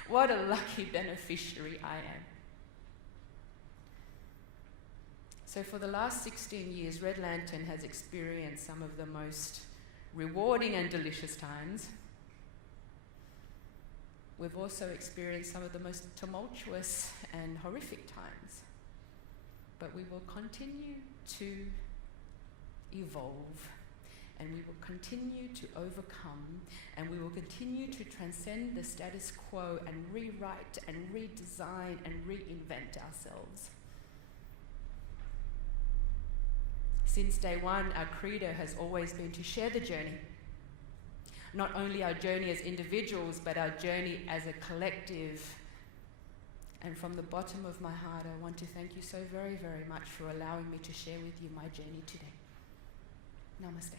What a lucky beneficiary I am. So for the last 16 years, Red Lantern has experienced some of the most rewarding and delicious times. We've also experienced some of the most tumultuous and horrific times. But we will continue to evolve, and we will continue to overcome, and we will continue to transcend the status quo and rewrite and redesign and reinvent ourselves. Since day one, our credo has always been to share the journey. Not only our journey as individuals, but our journey as a collective. And from the bottom of my heart, I want to thank you so very, very much for allowing me to share with you my journey today. Namaste.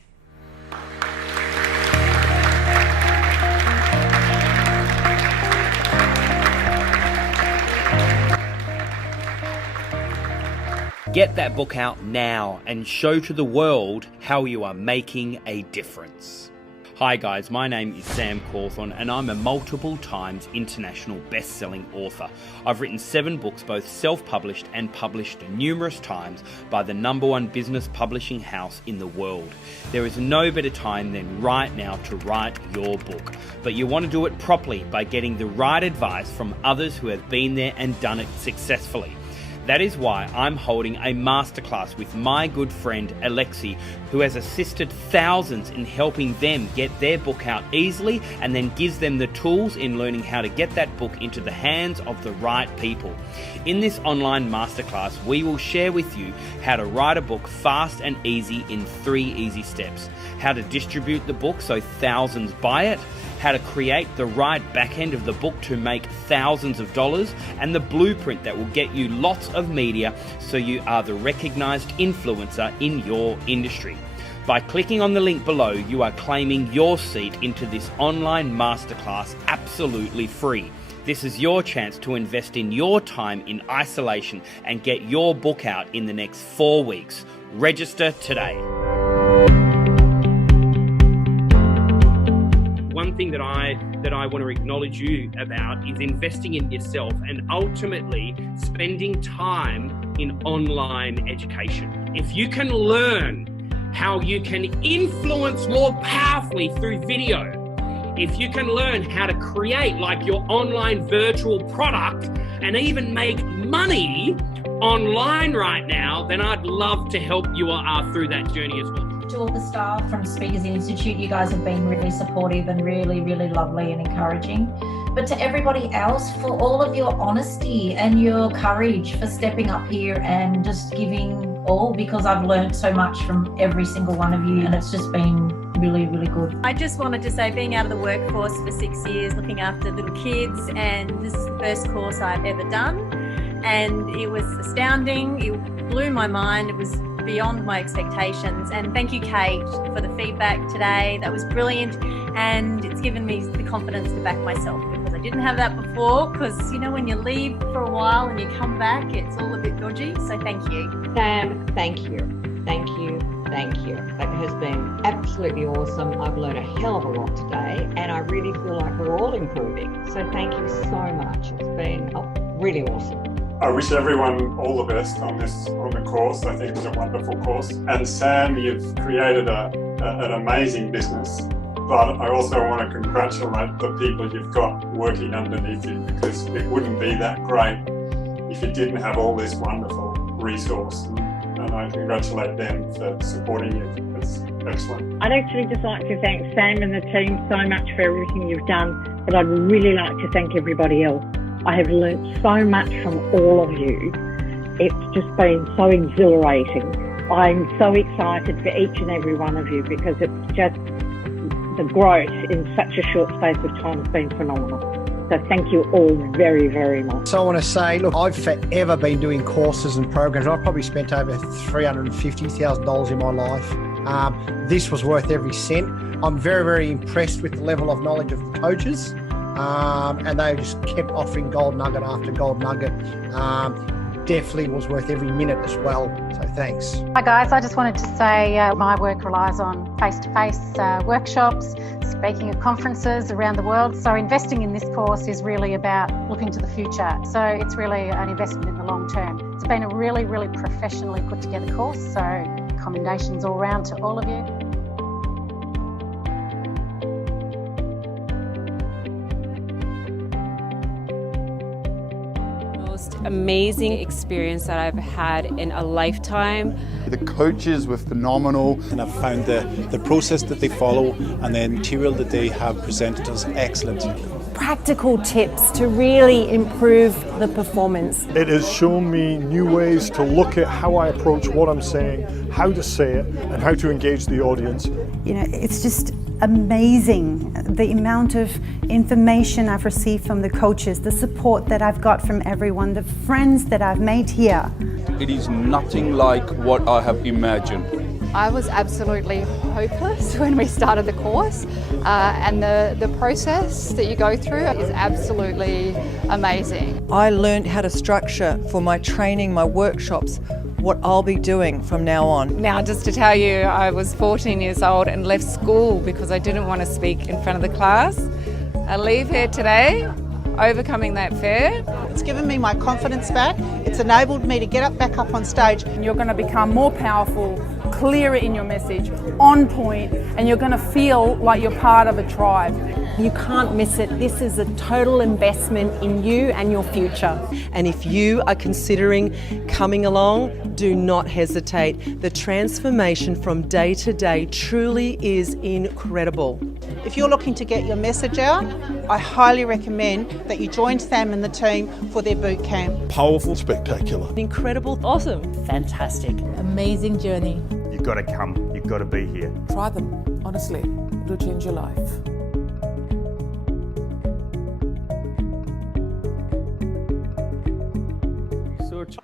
Get that book out now and show to the world how you are making a difference. Hi guys, my name is Sam Cawthorne and I'm a multiple times international best-selling author. I've written 7 books, both self-published and published numerous times by the #1 business publishing house in the world. There is no better time than right now to write your book, but you want to do it properly by getting the right advice from others who have been there and done it successfully. That is why I'm holding a masterclass with my good friend Alexi, who has assisted thousands in helping them get their book out easily and then gives them the tools in learning how to get that book into the hands of the right people. In this online masterclass, we will share with you how to write a book fast and easy in 3 easy steps. How to distribute the book so thousands buy it, how to create the right back end of the book to make thousands of dollars, and the blueprint that will get you lots of media so you are the recognized influencer in your industry. By clicking on the link below, you are claiming your seat into this online masterclass absolutely free. This is your chance to invest in your time in isolation and get your book out in the next 4 weeks. Register today. One thing that I want to acknowledge you about is investing in yourself and ultimately spending time in online education. If you can learn how you can influence more powerfully through video, if you can learn how to create like your online virtual product and even make money online right now, then I'd love to help you through that journey as well. To all the staff from Speakers Institute, you guys have been really supportive and really, really lovely and encouraging. But to everybody else, for all of your honesty and your courage for stepping up here and just giving all, because I've learned so much from every single one of you and it's just been really, really good. I just wanted to say, being out of the workforce for 6 years, looking after little kids, and this is the first course I've ever done. And it was astounding. It blew my mind. It was beyond my expectations. And thank you, Kate, for the feedback today. That was brilliant. And it's given me the confidence to back myself, because I didn't have that before. Because, you know, when you leave for a while and you come back, it's all a bit dodgy. So thank you. Sam, thank you. Thank you. Thank you. That has been absolutely awesome. I've learned a hell of a lot today, and I really feel like we're all improving. So thank you so much. It's been really awesome. I wish everyone all the best on the course. I think it's a wonderful course. And Sam, you've created an amazing business, but I also want to congratulate the people you've got working underneath you, because it wouldn't be that great if you didn't have all this wonderful resource. And I congratulate them for supporting you. It's excellent. I'd actually just like to thank Sam and the team so much for everything you've done, but I'd really like to thank everybody else. I have learnt so much from all of you. It's just been so exhilarating. I'm so excited for each and every one of you, because it's just the growth in such a short space of time has been phenomenal. So thank you all very, very much. So I want to say, look, I've forever been doing courses and programs. I've probably spent over $350,000 in my life. This was worth every cent. I'm very, very impressed with the level of knowledge of the coaches. And they just kept offering gold nugget after gold nugget. Definitely was worth every minute as well. So thanks. Hi guys, I just wanted to say my work relies on face-to-face workshops, speaking at conferences around the world. So investing in this course is really about looking to the future. So it's really an investment in the long term. It's been a really, really professionally put together course. So commendations all round to all of you. Amazing experience that I've had in a lifetime. The coaches were phenomenal, and I've found the process that they follow and the material that they have presented us excellent. Practical tips to really improve the performance. It has shown me new ways to look at how I approach what I'm saying, how to say it, and how to engage the audience. You know, it's just amazing the amount of information I've received from the coaches, the support that I've got from everyone, the friends that I've made here. It is nothing like what I have imagined. I was absolutely hopeless when we started the course, and the process that you go through is absolutely amazing. I learned how to structure for my training, my workshops, what I'll be doing from now on. Now, just to tell you, I was 14 years old and left school because I didn't want to speak in front of the class. I leave here today, overcoming that fear. It's given me my confidence back. It's enabled me to get back up on stage. And you're going to become more powerful, clearer in your message, on point, and you're going to feel like you're part of a tribe. You can't miss it. This is a total investment in you and your future. And if you are considering coming along, do not hesitate. The transformation from day to day truly is incredible. If you're looking to get your message out, I highly recommend that you join Sam and the team for their boot camp. Powerful, spectacular. Incredible, awesome, fantastic, amazing journey. You've got to come, you've got to be here. Try them, honestly, it'll change your life.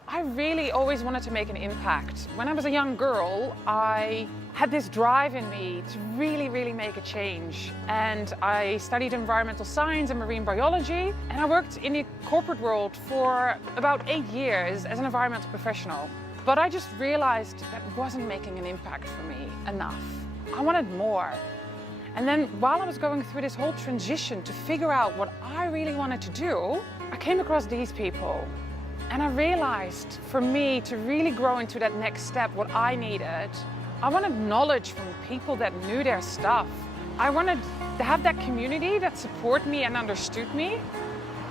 I really always wanted to make an impact. When I was a young girl, I had this drive in me to really make a change. And I studied environmental science and marine biology, and I worked in the corporate world for about 8 years as an environmental professional. But I just realized that wasn't making an impact for me enough. I wanted more. And then while I was going through this whole transition to figure out what I really wanted to do, I came across these people. And I realized for me to really grow into that next step, what I needed, I wanted knowledge from people that knew their stuff. I wanted to have that community that supported me and understood me,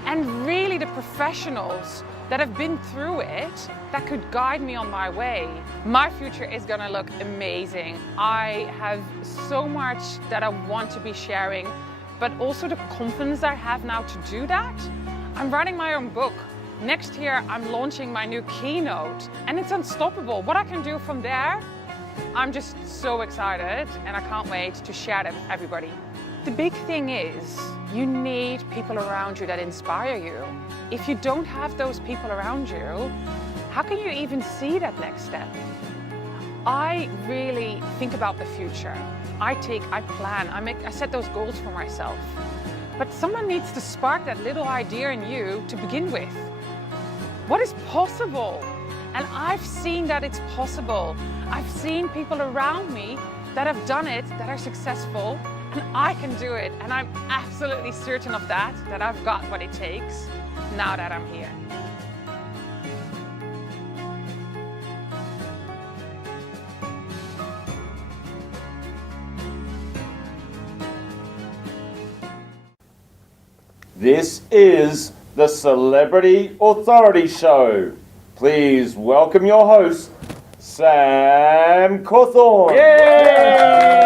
and really the professionals that have been through it that could guide me on my way. My future is gonna look amazing. I have so much that I want to be sharing, but also the confidence I have now to do that. I'm writing my own book. Next year, I'm launching my new keynote, and it's unstoppable. What I can do from there, I'm just so excited, and I can't wait to share that with everybody. The big thing is, you need people around you that inspire you. If you don't have those people around you, how can you even see that next step? I really think about the future. I plan, I set those goals for myself. But someone needs to spark that little idea in you to begin with. What is possible? And I've seen that it's possible. I've seen people around me that have done it, that are successful, and I can do it. And I'm absolutely certain of that I've got what it takes now that I'm here. This is the Celebrity Authority Show. Please welcome your host, Sam Cawthorn. Yay!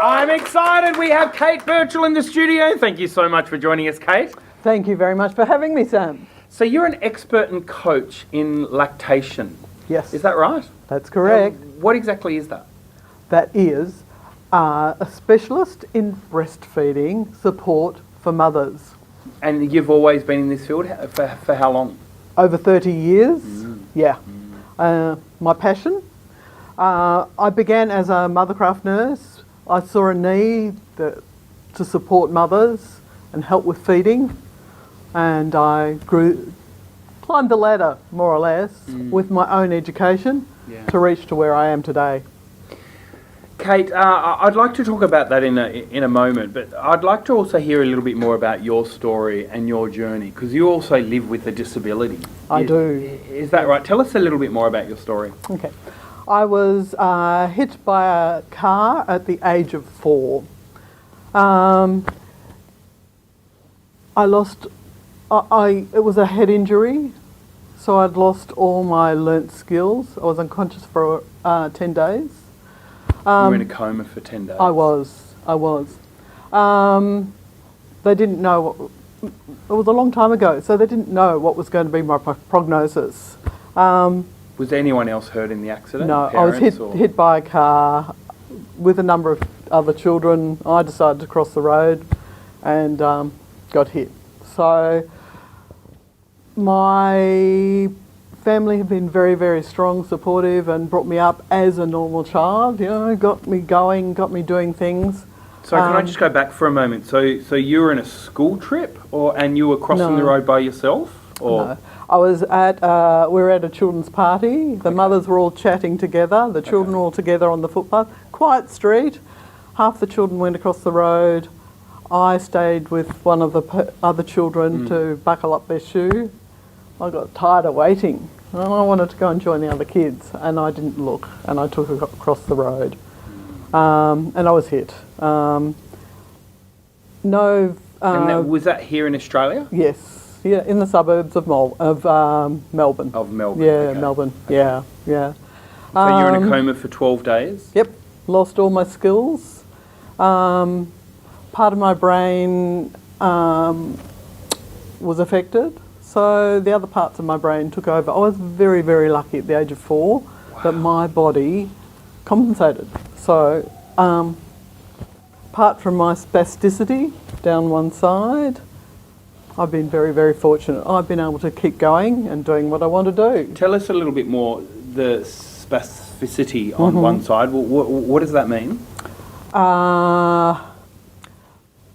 I'm excited. We have Kate Birchall in the studio. Thank you so much for joining us, Kate. Thank you very much for having me, Sam. So you're an expert and coach in lactation. Yes. Is that right? That's correct. What exactly is that? That is a specialist in breastfeeding support for mothers. And you've always been in this field for how long? Over 30 years, yeah. My passion. I began as a mothercraft nurse. I saw a need to support mothers and help with feeding, and I climbed the ladder, more or less, with my own education to reach to where I am today. Kate, I'd like to talk about that in a moment, but I'd like to also hear a little bit more about your story and your journey, because you also live with a disability. I do. Is that right? Tell us a little bit more about your story. Okay. I was hit by a car at the age of 4. It was a head injury, so I'd lost all my learnt skills. I was unconscious for 10 days. You were in a coma for 10 days. I was. They didn't know, it was a long time ago, so they didn't know what was going to be my prognosis. Was there anyone else hurt in the accident? No, I was hit by a car with a number of other children. I decided to cross the road and got hit. So my family have been very, very strong, supportive, and brought me up as a normal child, got me going, got me doing things. So can I just go back for a moment? So you were in a school trip and you were crossing the road by yourself? Or? No. I was at, we were at a children's party. The mothers were all chatting together. The children were all together on the footpath. Quiet street. Half the children went across the road. I stayed with one of the other children to buckle up their shoe. I got tired of waiting. And I wanted to go and join the other kids, and I didn't look, and I took it across the road. And I was hit. And was that here in Australia? Yes. Yeah, in the suburbs of Melbourne. Of Melbourne. Yeah, okay. Melbourne. Yeah, yeah. So you were in a coma for 12 days? Yep. Lost all my skills. Part of my brain was affected, so the other parts of my brain took over. I was very, very lucky at the age of 4 that my body compensated. So, apart from my spasticity down one side, I've been very, very fortunate. I've been able to keep going and doing what I want to do. Tell us a little bit more, the spasticity on one side. What does that mean?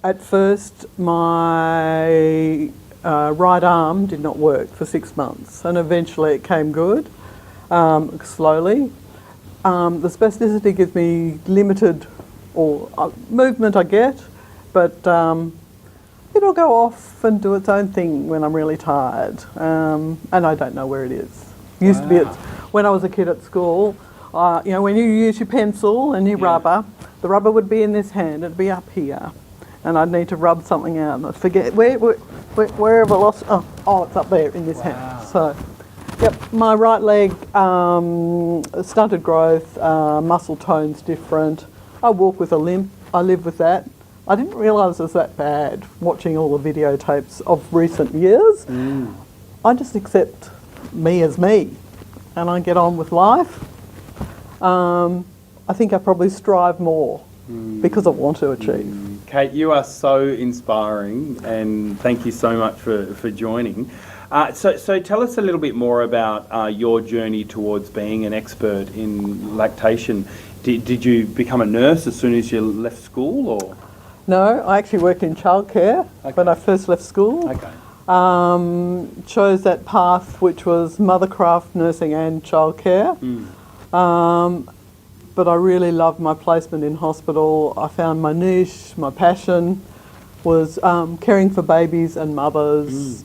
At first, my right arm did not work for 6 months, and eventually it came good, slowly. The spasticity gives me limited movement I get, but it'll go off and do its own thing when I'm really tired, and I don't know where it is. Used to be when I was a kid at school, you know, when you use your pencil and your rubber, the rubber would be in this hand, it'd be up here, and I'd need to rub something out, and I'd forget where have I lost? Oh, it's up there in this hand. So, yep, my right leg, stunted growth, muscle tone's different. I walk with a limp. I live with that. I didn't realise it was that bad watching all the videotapes of recent years. I just accept me as me, and I get on with life. I think I probably strive more because I want to achieve. Kate, you are so inspiring, and thank you so much for joining. So tell us a little bit more about your journey towards being an expert in lactation. Did you become a nurse as soon as you left school, or? No, I actually worked in childcare when I first left school. Chose that path, which was mothercraft, nursing and childcare. But I really loved my placement in hospital. I found my niche, my passion was caring for babies and mothers.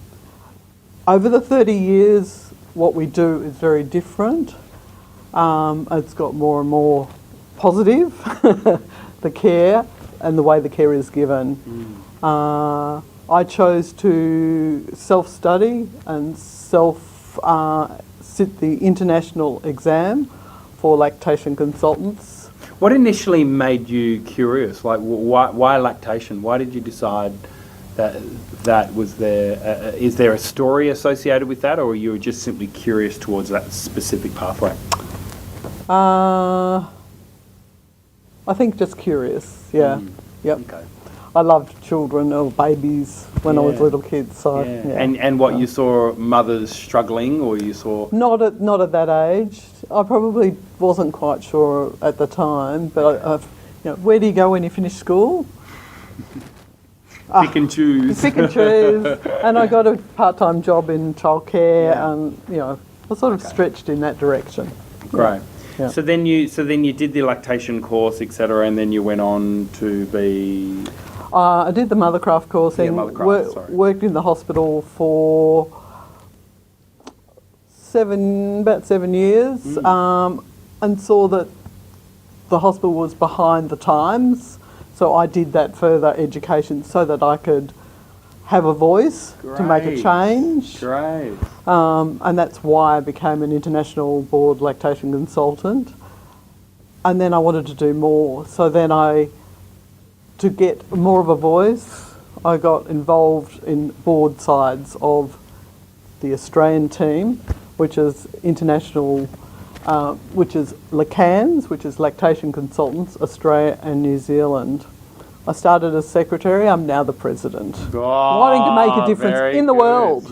Over the 30 years, what we do is very different. It's got more and more positive, the care and the way the care is given. I chose to self-study and sit the international exam for lactation consultants. What initially made you curious? Like, why lactation? Why did you decide that was there? Is there a story associated with that, or you were just simply curious towards that specific pathway? I think just curious, yeah. Yep. Okay. I loved children or babies when I was little kids. So And what you saw mothers struggling, or you saw not at that age. I probably wasn't quite sure at the time, but you know, where do you go when you finish school? Pick and choose. Pick and choose. And I got a part-time job in childcare, and you know, I sort of stretched in that direction. Great. Yeah. So then you did the lactation course, etc., and then you went on to be. I did the mothercraft course and worked in the hospital for about 7 years, and saw that the hospital was behind the times. So I did that further education so that I could have a voice to make a change. Great. And that's why I became an international board lactation consultant. And then I wanted to do more. So then to get more of a voice, I got involved in board sides of the Australian team, which is international, which is LACANS, which is Lactation Consultants, Australia and New Zealand. I started as secretary, I'm now the president. Wanting to make a difference in the world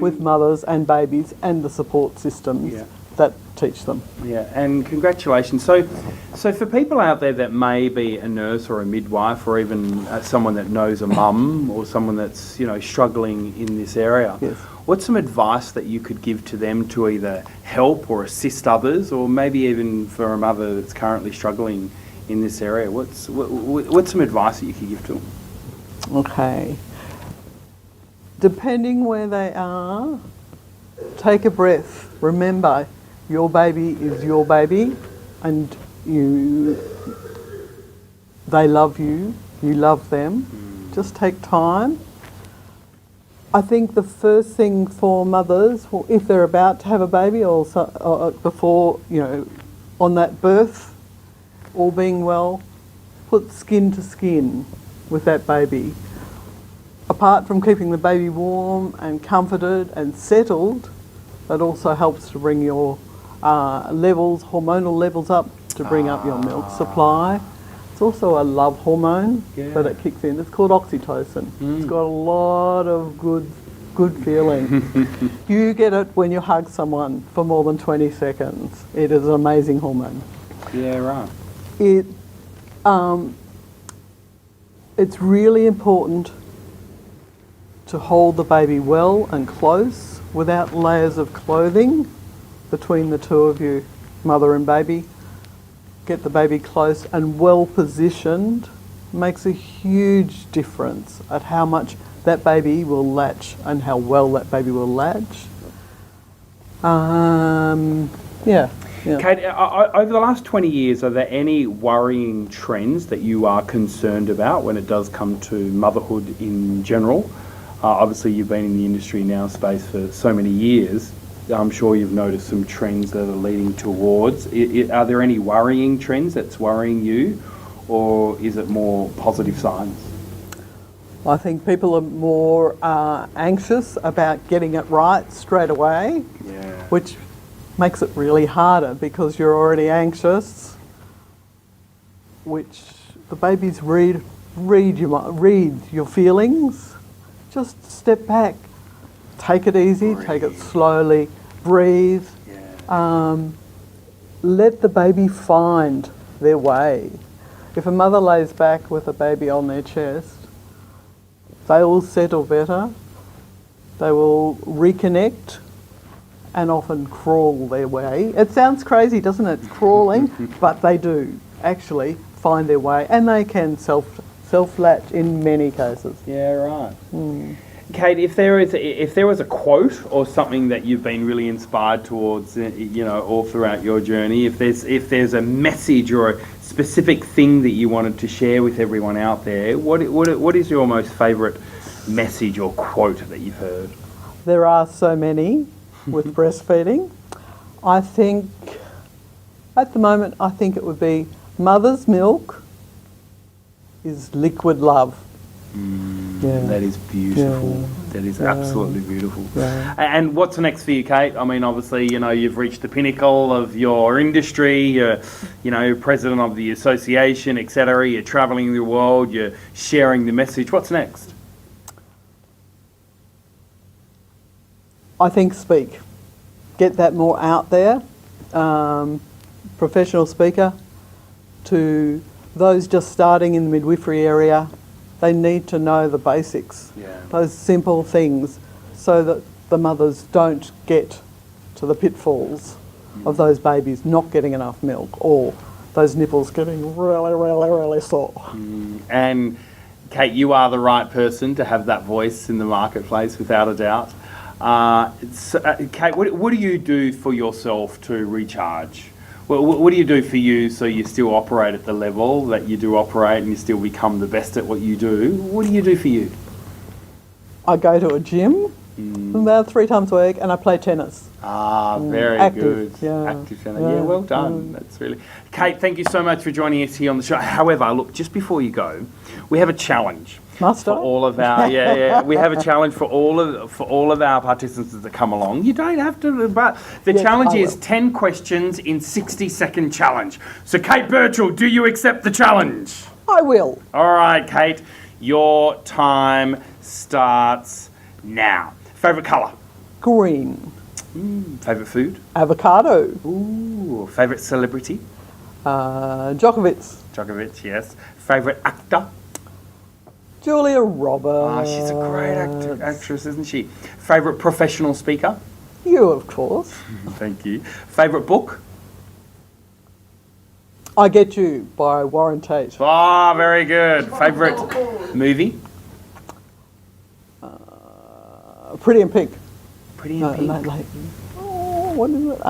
with mothers and babies and the support systems that teach them. Yeah, and congratulations. So for people out there that may be a nurse or a midwife, or even someone that knows a mum or someone that's struggling in this area, what's some advice that you could give to them to either help or assist others, or maybe even for a mother that's currently struggling in this area? What's some advice that you could give to them? Okay. Depending where they are, take a breath. Remember, your baby is your baby, and they love you, you love them. Just take time. I think the first thing for mothers, if they're about to have a baby or before, on that birth, all being well, put skin to skin with that baby. Apart from keeping the baby warm and comforted and settled, that also helps to bring your hormonal levels up, to bring up your milk supply. It's also a love hormone that it kicks in. It's called oxytocin. It's got a lot of good feeling. You get it when you hug someone for more than 20 seconds. It is an amazing hormone. Yeah, right. It's really important to hold the baby well and close without layers of clothing between the two of you, mother and baby. Get the baby close and well positioned. Makes a huge difference at how much that baby will latch and how well that baby will latch. Yeah. Kate, over the last 20 years, are there any worrying trends that you are concerned about when it does come to motherhood in general? Obviously, you've been in the industry now space for so many years. I'm sure you've noticed some trends that are leading towards. Are there any worrying trends that's worrying you, or is it more positive signs? I think people are more anxious about getting it right straight away, which makes it really harder because you're already anxious, which the babies read your feelings. Just step back, take it easy, take it slowly, breathe. Let the baby find their way. If a mother lays back with a baby on their chest, they will settle better, they will reconnect and often crawl their way. It sounds crazy, doesn't it, crawling, but they do actually find their way, and they can self-latch in many cases. Yeah, right. Kate, if there was a quote or something that you've been really inspired towards, all throughout your journey, if there's a message or a specific thing that you wanted to share with everyone out there, what is your most favourite message or quote that you've heard? There are so many with breastfeeding. I think, at the moment, it would be mother's milk is liquid love. That is beautiful. That is absolutely beautiful. And what's next for you, Kate? I mean, obviously, you've reached the pinnacle of your industry. You're, president of the association, etc. You're travelling the world. You're sharing the message. What's next? I think speak. Get that more out there. Professional speaker. To those just starting in the midwifery area, they need to know the basics, those simple things, so that the mothers don't get to the pitfalls of those babies not getting enough milk or those nipples getting really, really, really sore. And Kate, you are the right person to have that voice in the marketplace, without a doubt. Kate, what do you do for yourself to recharge? What do you do for you so you still operate at the level that you do operate and you still become the best at what you do? What do you do for you? I go to a gym about 3 times a week and I play tennis. Very active, good. Active tennis. Yeah, well done. That's really... Kate, thank you so much for joining us here on the show. However, look, just before you go, we have a challenge. For all of our we have a challenge for all of our participants that come along. You don't have to, but the challenge is 10 questions in 60-second challenge. So Kate Birchall, do you accept the challenge? I will. All right, Kate, your time starts now. Favourite colour? Green. Favourite food? Avocado. Ooh. Favourite celebrity? Djokovic. Djokovic, yes. Favourite actor? Julia Roberts. She's a great actress, isn't she? Favourite professional speaker? You, of course. Thank you. Favourite book? I Get You by Warren Tate. Ah, very good. Favourite movie? Pretty in Pink. Pretty in Pink. What is it?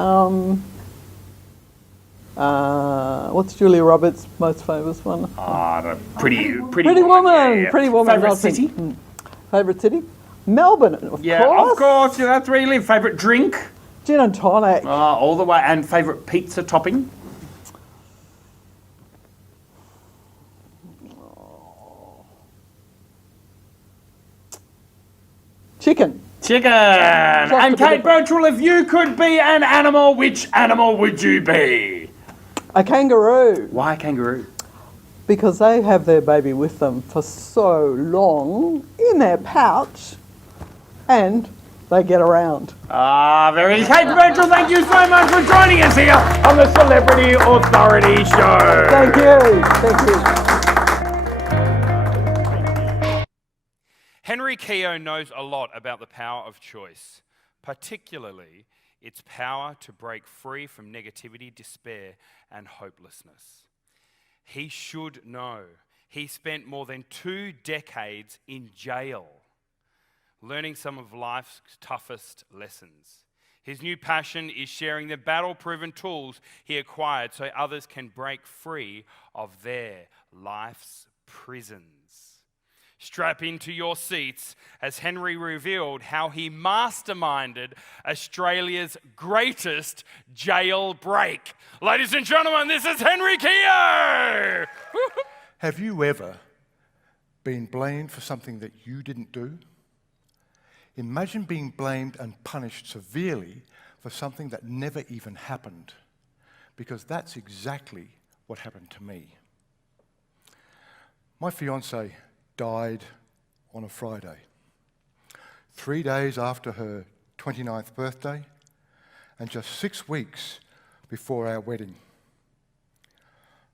What's Julia Roberts' most famous one? Pretty Woman. Yeah. Pretty Woman. Favourite city? Favourite city? Melbourne, of course. Of course. Yeah, that's where you live. Favourite drink? Gin and tonic. All the way. And favourite pizza topping? Chicken. And Kate Birchall, if you could be an animal, which animal would you be? A kangaroo. Why kangaroo? Because they have their baby with them for so long in their pouch and they get around. Very good. Kate Birchall, thank you so much for joining us here on the Celebrity Authority Show. Thank you. Thank you. Henry Keogh knows a lot about the power of choice, particularly its power to break free from negativity, despair, and hopelessness. He should know. He spent more than 2 decades in jail, learning some of life's toughest lessons. His new passion is sharing the battle-proven tools he acquired so others can break free of their life's prisons. Strap into your seats as Henry revealed how he masterminded Australia's greatest jailbreak. Ladies and gentlemen, this is Henry Keogh! Have you ever been blamed for something that you didn't do? Imagine being blamed and punished severely for something that never even happened, because that's exactly what happened to me. My fiancée died on a Friday, 3 days after her 29th birthday, and just 6 weeks before our wedding.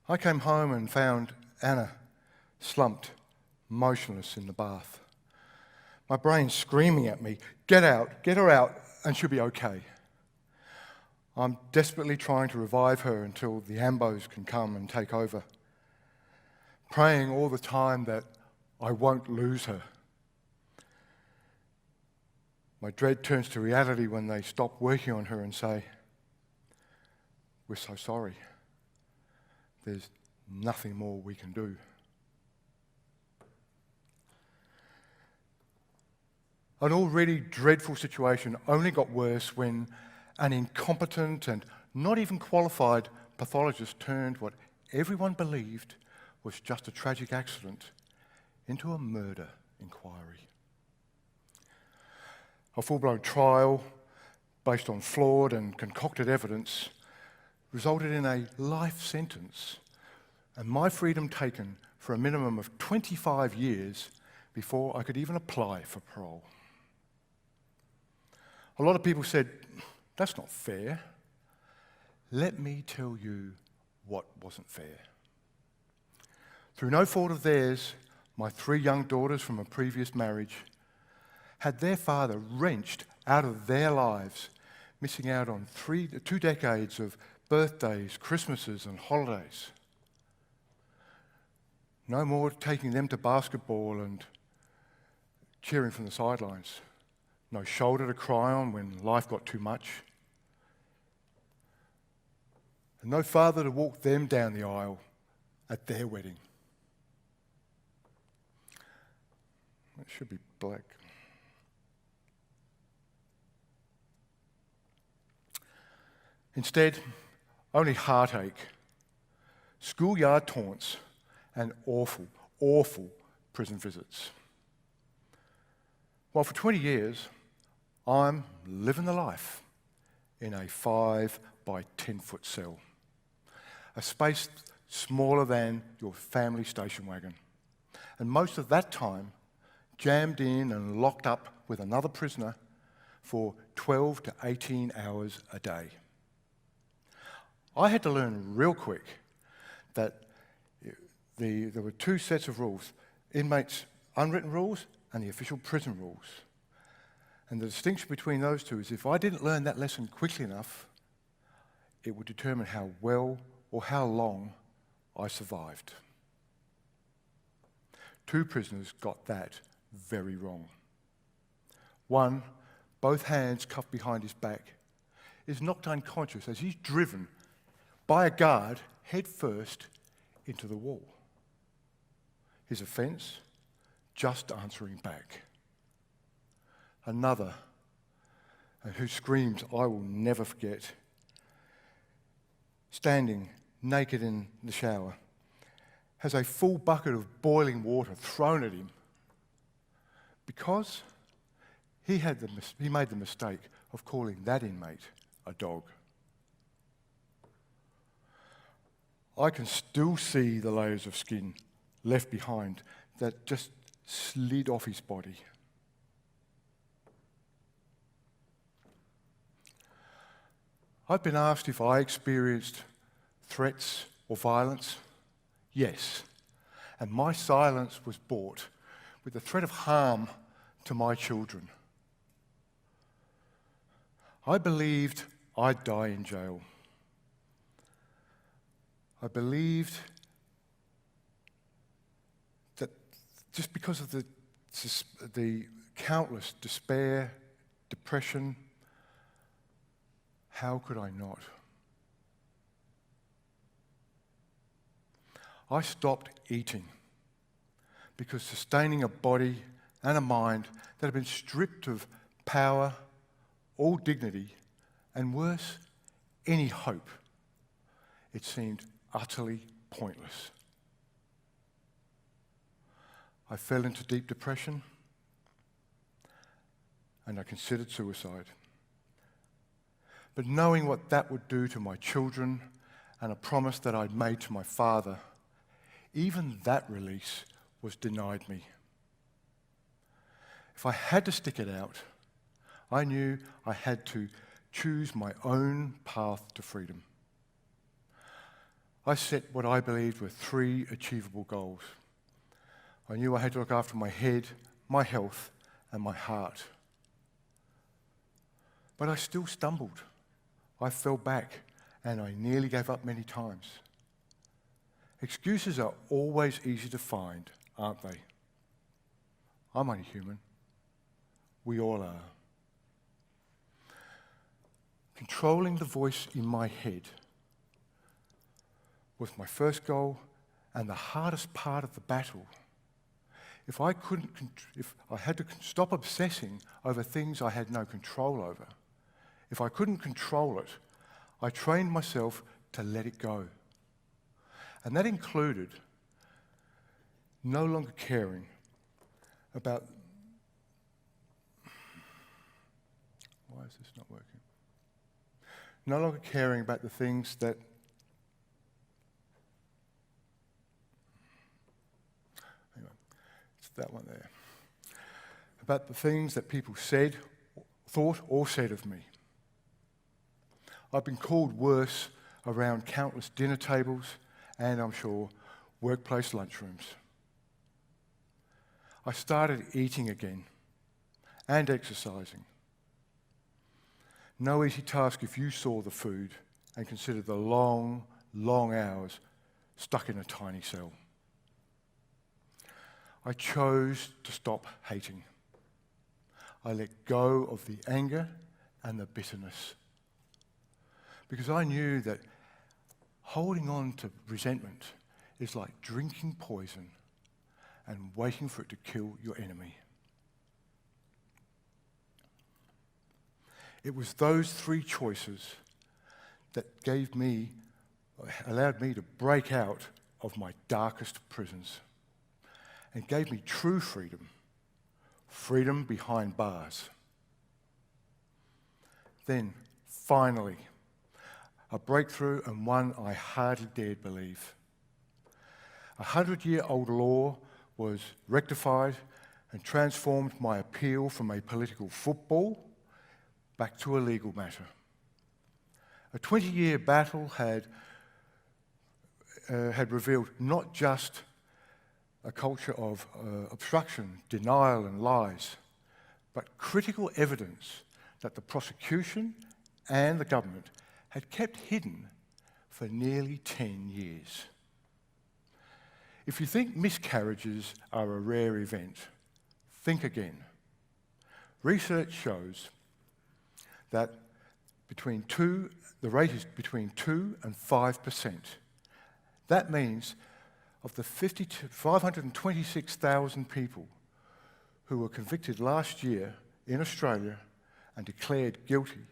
I came home and found Anna slumped, motionless in the bath. My brain screaming at me, get out, get her out, and she'll be okay. I'm desperately trying to revive her until the ambos can come and take over, praying all the time that I won't lose her. My dread turns to reality when they stop working on her and say, we're so sorry. There's nothing more we can do. An already dreadful situation only got worse when an incompetent and not even qualified pathologist turned what everyone believed was just a tragic accident into a murder inquiry. A full-blown trial based on flawed and concocted evidence resulted in a life sentence and my freedom taken for a minimum of 25 years before I could even apply for parole. A lot of people said, that's not fair. Let me tell you what wasn't fair. Through no fault of theirs, my 3 young daughters from a previous marriage had their father wrenched out of their lives, missing out on 2 decades of birthdays, Christmases, and holidays. No more taking them to basketball and cheering from the sidelines. No shoulder to cry on when life got too much. And no father to walk them down the aisle at their wedding. It should be black. Instead, only heartache, schoolyard taunts, and awful, awful prison visits. Well, for 20 years, I'm living the life in a 5 by 10 foot cell, a space smaller than your family station wagon. And most of that time, jammed in and locked up with another prisoner for 12 to 18 hours a day. I had to learn real quick that there were 2 sets of rules. Inmates unwritten rules and the official prison rules. And the distinction between those two is if I didn't learn that lesson quickly enough, it would determine how well or how long I survived. 2 prisoners got that very wrong. One, both hands cuffed behind his back, is knocked unconscious as he's driven by a guard head first into the wall. His offence, just answering back. Another, and who screams I will never forget, standing naked in the shower, has a full bucket of boiling water thrown at him because he made the mistake of calling that inmate a dog. I can still see the layers of skin left behind that just slid off his body. I've been asked if I experienced threats or violence. Yes, and my silence was bought with the threat of harm to my children. I believed I'd die in jail. I believed that just because of the countless despair, depression, how could I not? I stopped eating because sustaining a body and a mind that had been stripped of power, all dignity, and worse, any hope, it seemed utterly pointless. I fell into deep depression and I considered suicide. But knowing what that would do to my children and a promise that I'd made to my father, even that release was denied me. If I had to stick it out, I knew I had to choose my own path to freedom. I set what I believed were 3 achievable goals. I knew I had to look after my head, my health, and my heart. But I still stumbled. I fell back, and I nearly gave up many times. Excuses are always easy to find, aren't they? I'm only human. We all are. Controlling the voice in my head was my first goal and the hardest part of the battle. If I had to stop obsessing over things I had no control over, if I couldn't control it, I trained myself to let it go. And that included no longer caring about... Why is this not working? No longer caring about the things that... Hang on, it's that one there. About the things that people said, thought or said of me. I've been called worse around countless dinner tables and, I'm sure, workplace lunchrooms. I started eating again and exercising. No easy task if you saw the food and considered the long, long hours stuck in a tiny cell. I chose to stop hating. I let go of the anger and the bitterness because I knew that holding on to resentment is like drinking poison and waiting for it to kill your enemy. It was those 3 choices that allowed me to break out of my darkest prisons and gave me true freedom, freedom behind bars. Then, finally, a breakthrough and one I hardly dared believe. 100-year-old law was rectified and transformed my appeal from a political football back to a legal matter. A 20-year battle had revealed not just a culture of obstruction, denial and lies, but critical evidence that the prosecution and the government had kept hidden for nearly 10 years. If you think miscarriages are a rare event, think again. Research shows that the rate is between 2 and 5%. That means of the 526,000 people who were convicted last year in Australia and declared guilty,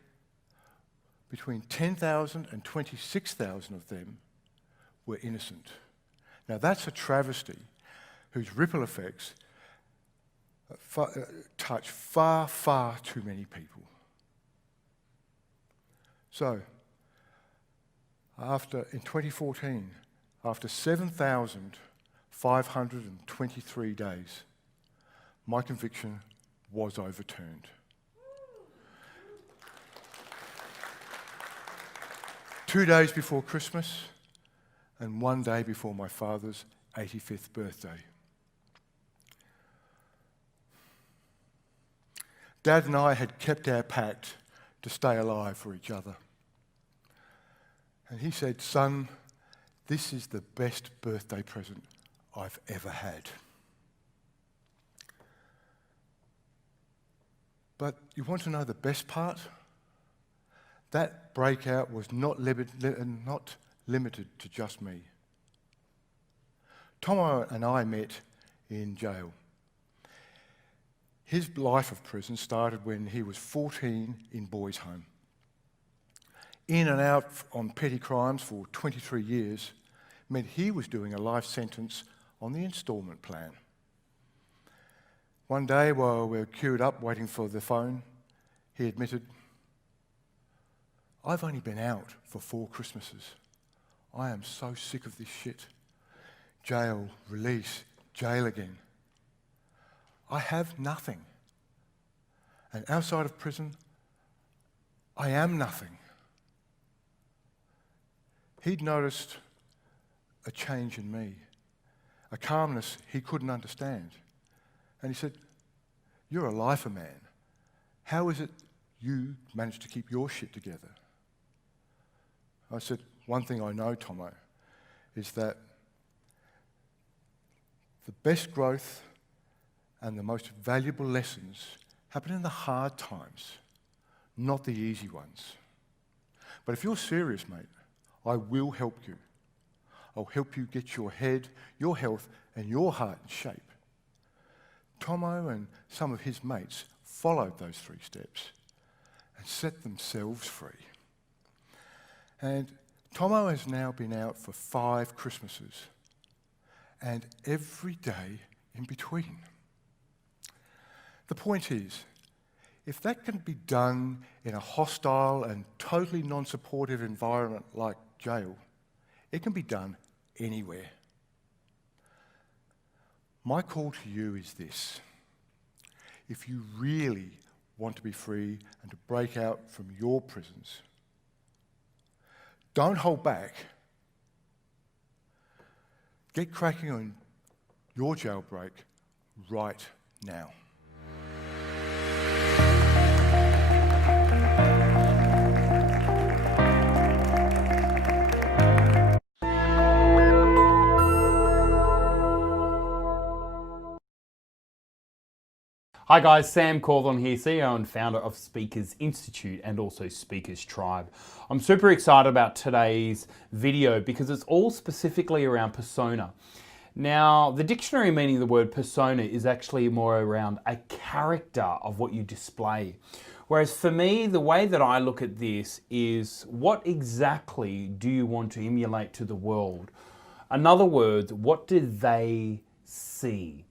between 10,000 and 26,000 of them were innocent. Now that's a travesty whose ripple effects touch far, far too many people. So, in 2014, after 7,523 days, my conviction was overturned. Two days before Christmas and 1 day before my father's 85th birthday. Dad and I had kept our pact to stay alive for each other. And he said, "Son, this is the best birthday present I've ever had." But you want to know the best part? That breakout was not limited to just me. Tomo and I met in jail. His life of prison started when he was 14 in boys' home. In and out on petty crimes for 23 years meant he was doing a life sentence on the instalment plan. One day while we were queued up waiting for the phone, he admitted, "I've only been out for 4 Christmases. I am so sick of this shit. Jail, release, jail again. I have nothing. And outside of prison, I am nothing." He'd noticed a change in me, a calmness he couldn't understand. And he said, "You're a lifer, man. How is it you managed to keep your shit together?" I said, "One thing I know, Tomo, is that the best growth and the most valuable lessons happen in the hard times, not the easy ones. But if you're serious, mate, I will help you. I'll help you get your head, your health, and your heart in shape." Tomo and some of his mates followed those 3 steps and set themselves free. And Tomo has now been out for 5 Christmases and every day in between. The point is, if that can be done in a hostile and totally non-supportive environment like jail, it can be done anywhere. My call to you is this: if you really want to be free and to break out from your prisons, don't hold back. Get cracking on your jailbreak right now. Hi guys, Sam Cawthorn here, CEO and founder of Speakers Institute and also Speakers Tribe. I'm super excited about today's video because it's all specifically around persona. Now, the dictionary meaning of the word persona is actually more around a character of what you display. Whereas for me, the way that I look at this is, what exactly do you want to emulate to the world? In other words, what do they see?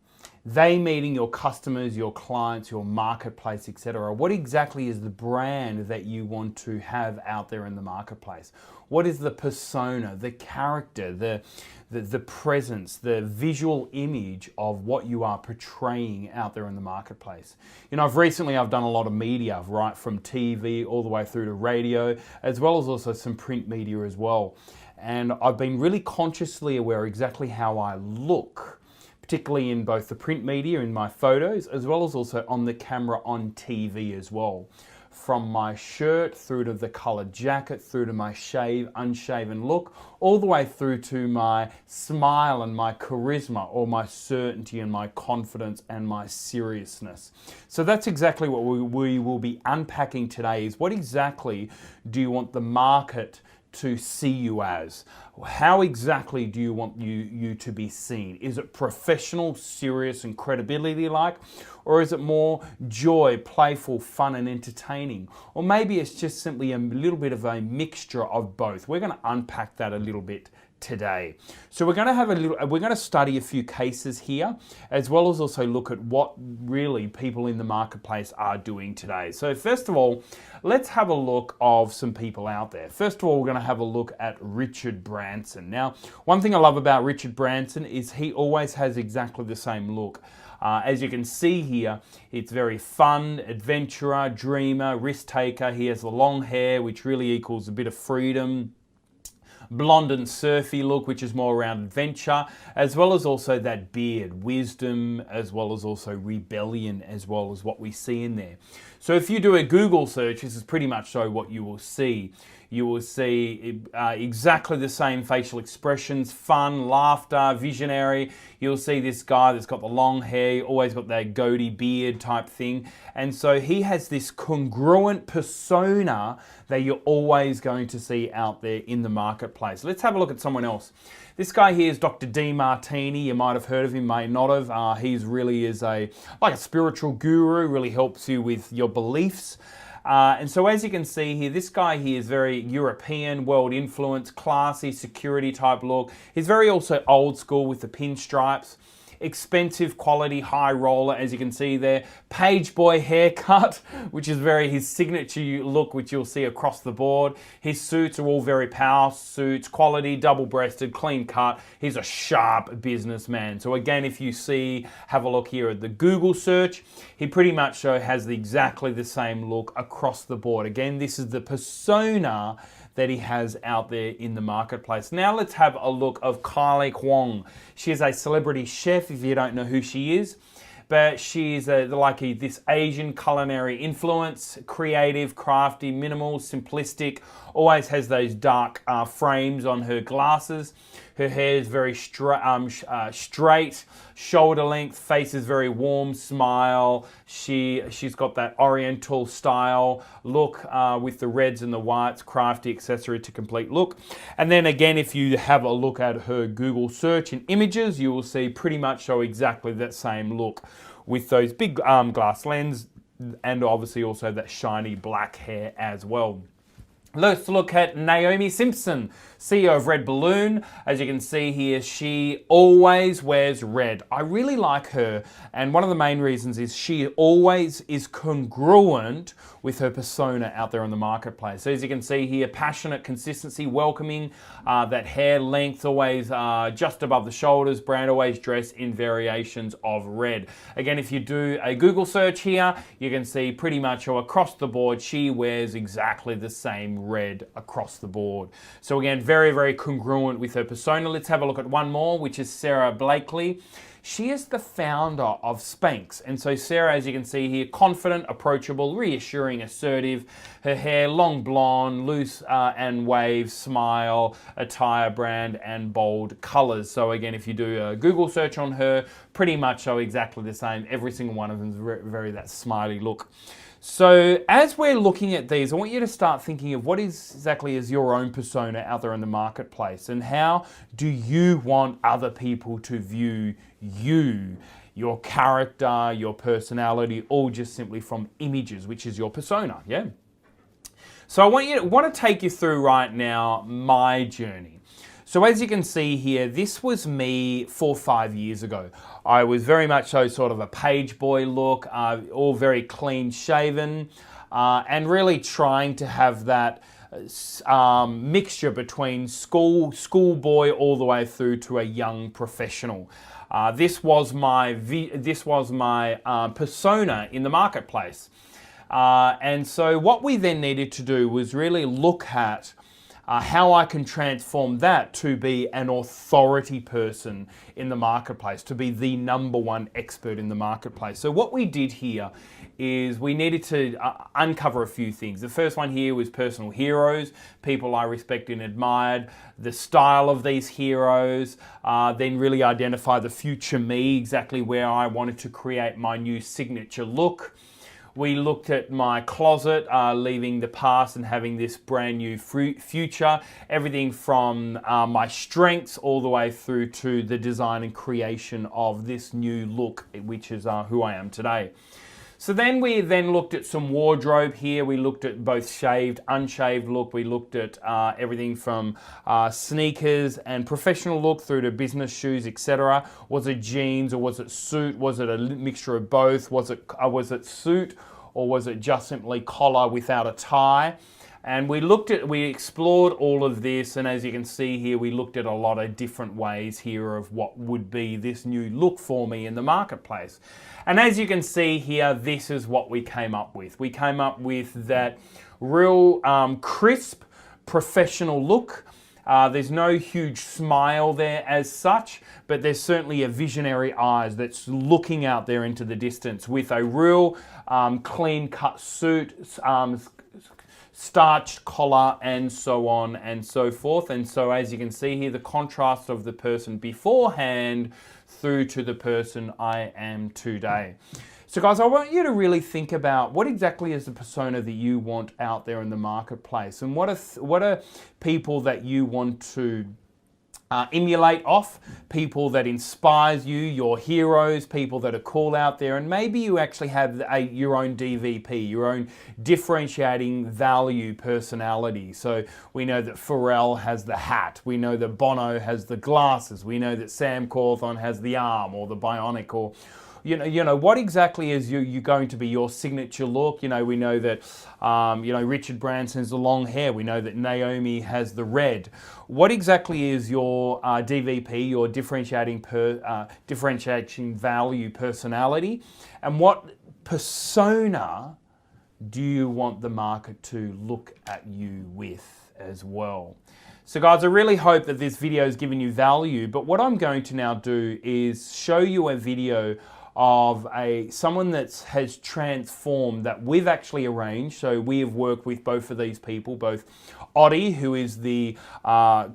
They meaning your customers, your clients, your marketplace, etc. What exactly is the brand that you want to have out there in the marketplace? What is the persona, the character, the presence, the visual image of what you are portraying out there in the marketplace? You know, I've done a lot of media, right from TV all the way through to radio, as well as also some print media as well. And I've been really consciously aware exactly how I look, particularly in both the print media, in my photos, as well as also on the camera on TV as well. From my shirt through to the coloured jacket, through to my unshaven look, all the way through to my smile and my charisma, or my certainty and my confidence and my seriousness. So that's exactly what we will be unpacking today, is what exactly do you want the market to see you as? How exactly do you want you to be seen? Is it professional, serious and credibility-like? Or is it more joy, playful, fun and entertaining? Or maybe it's just simply a little bit of a mixture of both. We're going to unpack that a little bit today. So we're going to study a few cases here, as well as also look at what really people in the marketplace are doing today. So first of all, let's have a look of some people out there. First of all, we're going to have a look at Richard Branson. Now, one thing I love about Richard Branson is he always has exactly the same look. As you can see here, it's very fun, adventurer, dreamer, risk taker. He has the long hair, which really equals a bit of freedom. Blonde and surfy look, which is more around adventure, as well as also that beard, wisdom, as well as also rebellion, as well as what we see in there. So if you do a Google search, this is pretty much so what you will see. You will see exactly the same facial expressions, fun, laughter, visionary. You'll see this guy that's got the long hair, always got that goatee beard type thing. And so he has this congruent persona that you're always going to see out there in the marketplace. Let's have a look at someone else. This guy here is Dr. Demartini. You might have heard of him, may not have. He's really is like a spiritual guru, really helps you with your beliefs. And so as you can see here, this guy here is very European, world influence, classy, security type look. He's very also old school with the pinstripes. Expensive quality, high roller, as you can see there. Page boy haircut, which is very his signature look, which you'll see across the board. His suits are all very power suits, quality, double-breasted, clean cut. He's a sharp businessman. So again, if you have a look here at the Google search, he pretty much has exactly the same look across the board. Again, this is the persona that he has out there in the marketplace. Now let's have a look of Kylie Kwong. She is a celebrity chef, if you don't know who she is. But she's like this Asian culinary influence, creative, crafty, minimal, simplistic, always has those dark frames on her glasses. Her hair is very straight, shoulder length, face is very warm, smile. She's got that oriental style look with the reds and the whites, crafty accessory to complete look. And then again, if you have a look at her Google search in images, you will see pretty much show exactly that same look with those big glass lens and obviously also that shiny black hair as well. Let's look at Naomi Simpson, CEO of Red Balloon. As you can see here, she always wears red. I really like her, and one of the main reasons is she always is congruent with her persona out there in the marketplace. So as you can see here, passionate, consistency, welcoming, that hair length always just above the shoulders, brand always dressed in variations of red. Again, if you do a Google search here, you can see pretty much across the board, she wears exactly the same red across the board. So again, very, very congruent with her persona. Let's have a look at one more, which is Sarah Blakely. She is the founder of Spanx. And so Sarah, as you can see here, confident, approachable, reassuring, assertive. Her hair, long blonde, loose and wave, smile, attire brand, and bold colors. So again, if you do a Google search on her, pretty much show exactly the same. Every single one of them is very that smiley look. So as we're looking at these, I want you to start thinking of what exactly is your own persona out there in the marketplace, and how do you want other people to view you, your character, your personality, all just simply from images, which is your persona, yeah? So I want to take you through right now my journey. So as you can see here, this was me 4 or 5 years ago. I was very much so sort of a page boy look, all very clean shaven, and really trying to have that mixture between schoolboy all the way through to a young professional. This was my persona in the marketplace. And so what we then needed to do was really look at how I can transform that to be an authority person in the marketplace, to be the #1 expert in the marketplace. So what we did here is we needed to uncover a few things. The first one here was personal heroes, people I respect and admired, the style of these heroes, then really identify the future me, exactly where I wanted to create my new signature look. We looked at my closet, leaving the past and having this brand new future. Everything from my strengths all the way through to the design and creation of this new look, which is who I am today. So then we looked at some wardrobe here. We looked at both shaved, unshaved look. We looked at everything from sneakers and professional look through to business shoes, etc. Was it jeans or was it suit? Was it a mixture of both? Was it suit or was it just simply collar without a tie? And we explored all of this, and as you can see here, we looked at a lot of different ways here of what would be this new look for me in the marketplace. And as you can see here, this is what we came up with. We came up with that real crisp, professional look. There's no huge smile there as such, but there's certainly a visionary eyes that's looking out there into the distance with a real clean-cut suit, starched collar, and so on and so forth. And so as you can see here, the contrast of the person beforehand through to the person I am today. So guys, I want you to really think about what exactly is the persona that you want out there in the marketplace, and what are people that you want to emulate off, people that inspires you, your heroes, people that are cool out there, and maybe you actually have your own DVP, your own differentiating value personality. So we know that Pharrell has the hat, we know that Bono has the glasses, we know that Sam Cawthon has the arm or the bionic, or you know, what exactly is you going to be your signature look? You know, we know that, Richard Branson's the long hair. We know that Naomi has the red. What exactly is your DVP, your differentiating value personality? And what persona do you want the market to look at you with as well? So guys, I really hope that this video has given you value, but what I'm going to now do is show you a video of someone that has transformed, that we've actually arranged. So we have worked with both of these people, both Oddie, who is the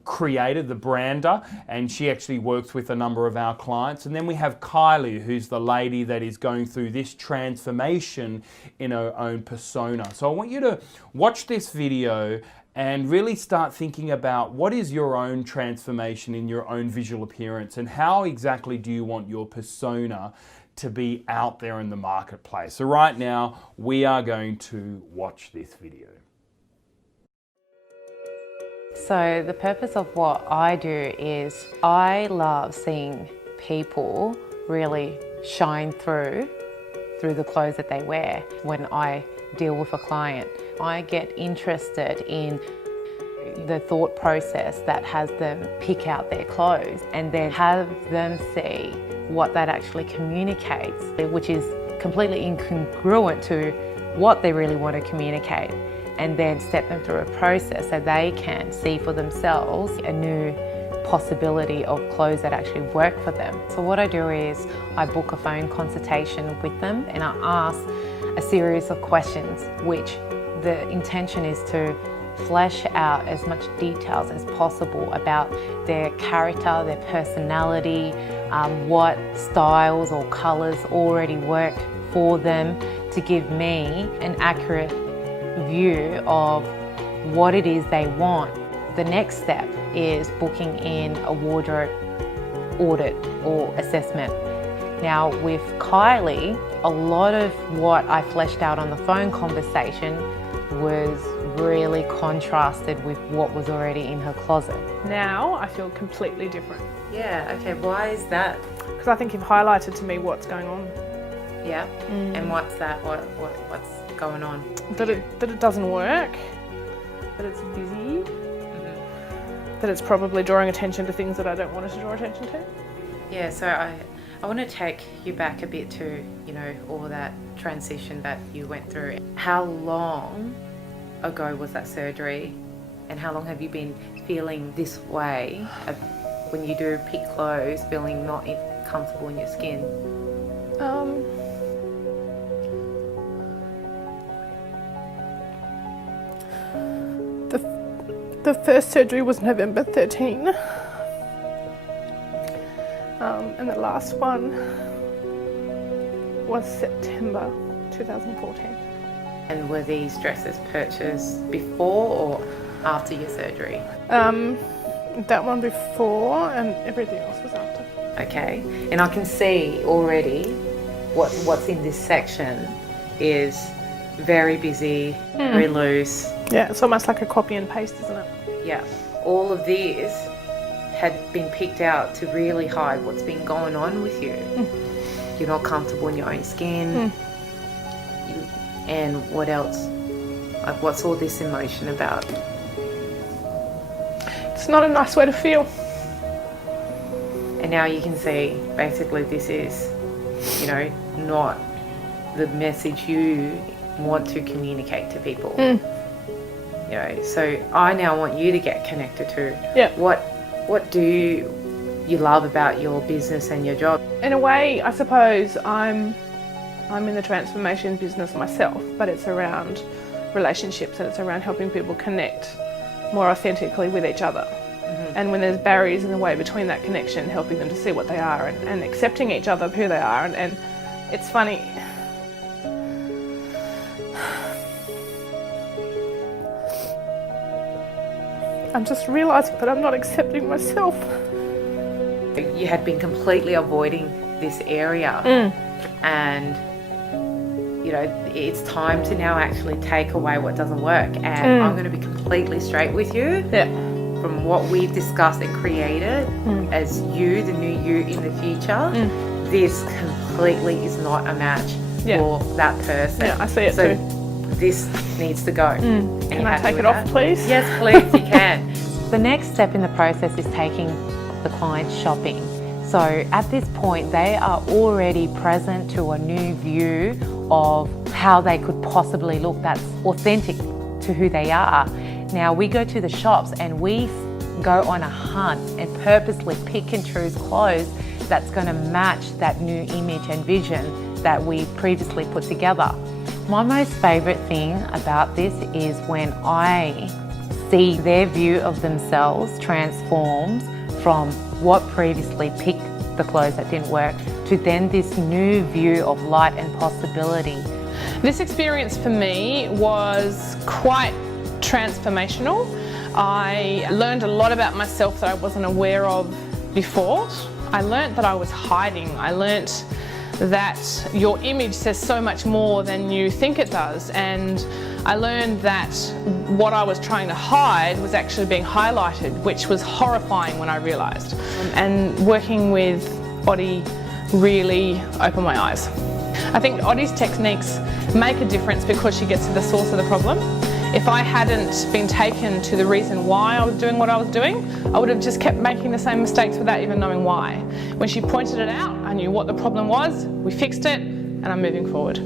creator, the brander, and she actually works with a number of our clients. And then we have Kylie, who's the lady that is going through this transformation in her own persona. So I want you to watch this video and really start thinking about what is your own transformation in your own visual appearance, and how exactly do you want your persona to be out there in the marketplace. So right now, we are going to watch this video. So the purpose of what I do is I love seeing people really shine through the clothes that they wear. When I deal with a client, I get interested in the thought process that has them pick out their clothes, and then have them see what that actually communicates, which is completely incongruent to what they really want to communicate, and then step them through a process so they can see for themselves a new possibility of clothes that actually work for them. So what I do is I book a phone consultation with them, and I ask a series of questions, which the intention is to flesh out as much details as possible about their character, their personality, what styles or colours already work for them, to give me an accurate view of what it is they want. The next step is booking in a wardrobe audit or assessment. Now with Kylie, a lot of what I fleshed out on the phone conversation was really contrasted with what was already in her closet. Now I feel completely different. Yeah, okay, why is that? Because I think you've highlighted to me what's going on. Yeah, and what's that? What's going on? That it doesn't work, that it's busy, that it's probably drawing attention to things that I don't want it to draw attention to. Yeah, so I want to take you back a bit to, all that transition that you went through. How long ago was that surgery, And how long have you been feeling this way when you do pick clothes, feeling not comfortable in your skin? The first surgery was November 13, and the last one was September 2014. And were these dresses purchased before or after your surgery? That one before and everything else was after. Okay, and I can see already what's in this section is very busy, very loose. Yeah, it's almost like a copy and paste, isn't it? Yeah, all of these had been picked out to really hide what's been going on with you. You're not comfortable in your own skin. And what else? Like, what's all this emotion about? It's not a nice way to feel. And now you can see, basically, this is, you know, not the message you want to communicate to people. You know, so I now want you to get connected to what do you love about your business and your job? In a way, I suppose I'm in the transformation business myself, but it's around relationships and it's around helping people connect more authentically with each other. And when there's barriers in the way between that connection, helping them to see what they are and accepting each other for who they are. And it's funny. I'm just realising that I'm not accepting myself. You had been completely avoiding this area and you know, it's time to now actually take away what doesn't work. And I'm going to be completely straight with you. From what we've discussed and created as you, the new you in the future, this completely is not a match for that person. Yeah, I see it too. This needs to go. Can I take it off, please? Yes, please, you can. The next step in the process is taking the client shopping. So at this point, they are already present to a new view of how they could possibly look that's authentic to who they are. Now we go to the shops and we go on a hunt and purposely pick and choose clothes that's going to match that new image and vision that we previously put together. My most favourite thing about this is when I see their view of themselves transforms from what previously picked the clothes that didn't work to then this new view of light and possibility. This experience for me was quite transformational. I learned a lot about myself that I wasn't aware of before. I learned that I was hiding. I learned that your image says so much more than you think it does, and I learned that what I was trying to hide was actually being highlighted, which was horrifying when I realised. And working with Oddie really opened my eyes. I think Oddie's techniques make a difference because she gets to the source of the problem. If I hadn't been taken to the reason why I was doing what I was doing, I would have just kept making the same mistakes without even knowing why. When she pointed it out, I knew what the problem was, we fixed it, and I'm moving forward.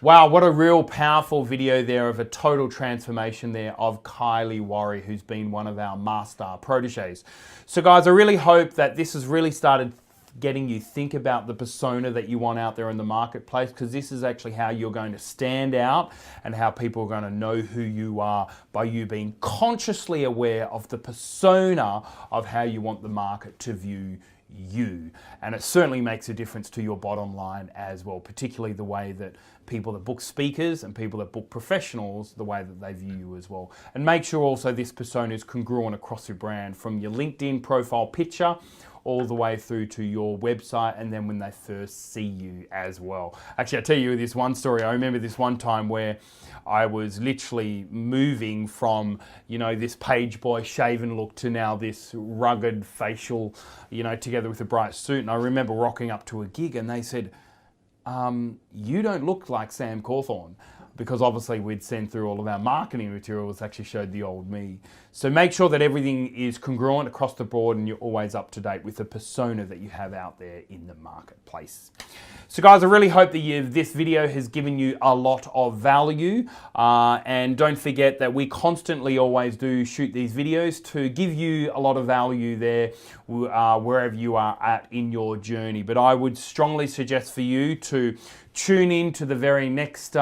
Wow, what a real powerful video there of a total transformation there of Kylie Worry, who's been one of our master proteges. So guys, I really hope that this has really started getting you think about the persona that you want out there in the marketplace, because this is actually how you're going to stand out and how people are going to know who you are, by you being consciously aware of the persona of how you want the market to view you. And it certainly makes a difference to your bottom line as well, particularly the way that people that book speakers and people that book professionals, the way that they view you as well. And make sure also this persona is congruent across your brand, from your LinkedIn profile picture all the way through to your website, and then when they first see you as well. Actually, I'll tell you this one story. I remember this one time where I was literally moving from, you know, this page boy shaven look to now this rugged facial, you know, together with a bright suit. And I remember rocking up to a gig and they said, you don't look like Sam Cawthorn. because obviously we'd send through all of our marketing materials actually showed the old me. So make sure that everything is congruent across the board and you're always up to date with the persona that you have out there in the marketplace. So guys, I really hope that this video has given you a lot of value, and don't forget that we constantly always do shoot these videos to give you a lot of value there wherever you are at in your journey. But I would strongly suggest for you to tune in to the very next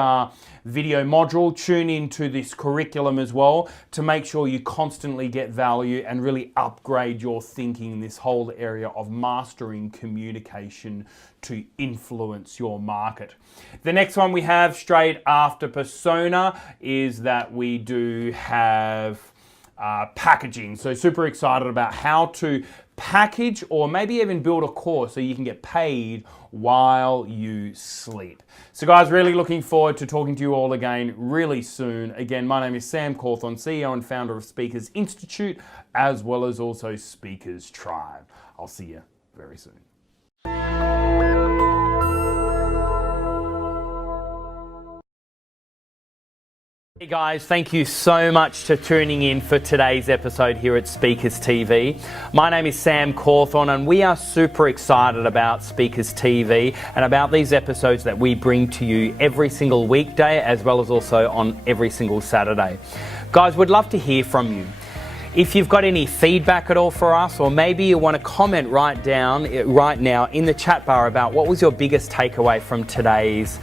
video module, tune into this curriculum as well to make sure you constantly get value and really upgrade your thinking in this whole area of mastering communication to influence your market. The next one we have straight after persona is that we do have packaging. So super excited about how to package or maybe even build a course so you can get paid while you sleep. So guys, really looking forward to talking to you all again really soon. Again, my name is Sam Cawthorn, CEO and founder of Speakers Institute, as well as also Speakers Tribe. I'll see you very soon. Hey guys, thank you so much for tuning in for today's episode here at Speakers TV. My name is Sam Cawthorn and we are super excited about Speakers TV and about these episodes that we bring to you every single weekday as well as also on every single Saturday. Guys, we'd love to hear from you. If you've got any feedback at all for us, or maybe you want to comment right now in the chat bar about what was your biggest takeaway from today's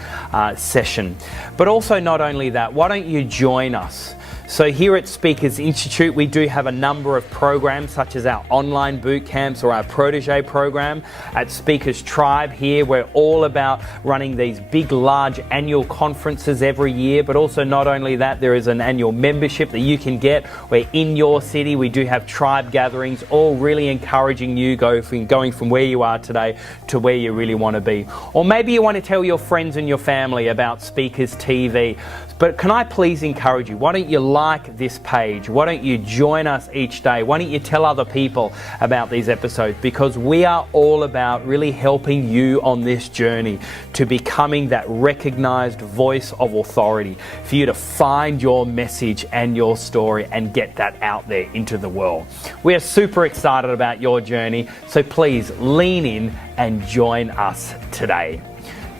session. But also not only that, why don't you join us? So here at Speakers Institute, we do have a number of programs such as our online boot camps or our protege program. At Speakers Tribe here, we're all about running these big, large annual conferences every year. But also not only that, there is an annual membership that you can get where in your city we do have tribe gatherings, all really encouraging you going from where you are today to where you really want to be. Or maybe you want to tell your friends and your family about Speakers TV. But can I please encourage you, why don't you like this page? Why don't you join us each day? Why don't you tell other people about these episodes? Because we are all about really helping you on this journey to becoming that recognized voice of authority, for you to find your message and your story and get that out there into the world. We are super excited about your journey, so please lean in and join us today.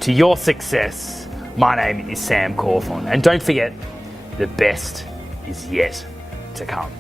To your success, my name is Sam Cawthorn, and don't forget, the best is yet to come.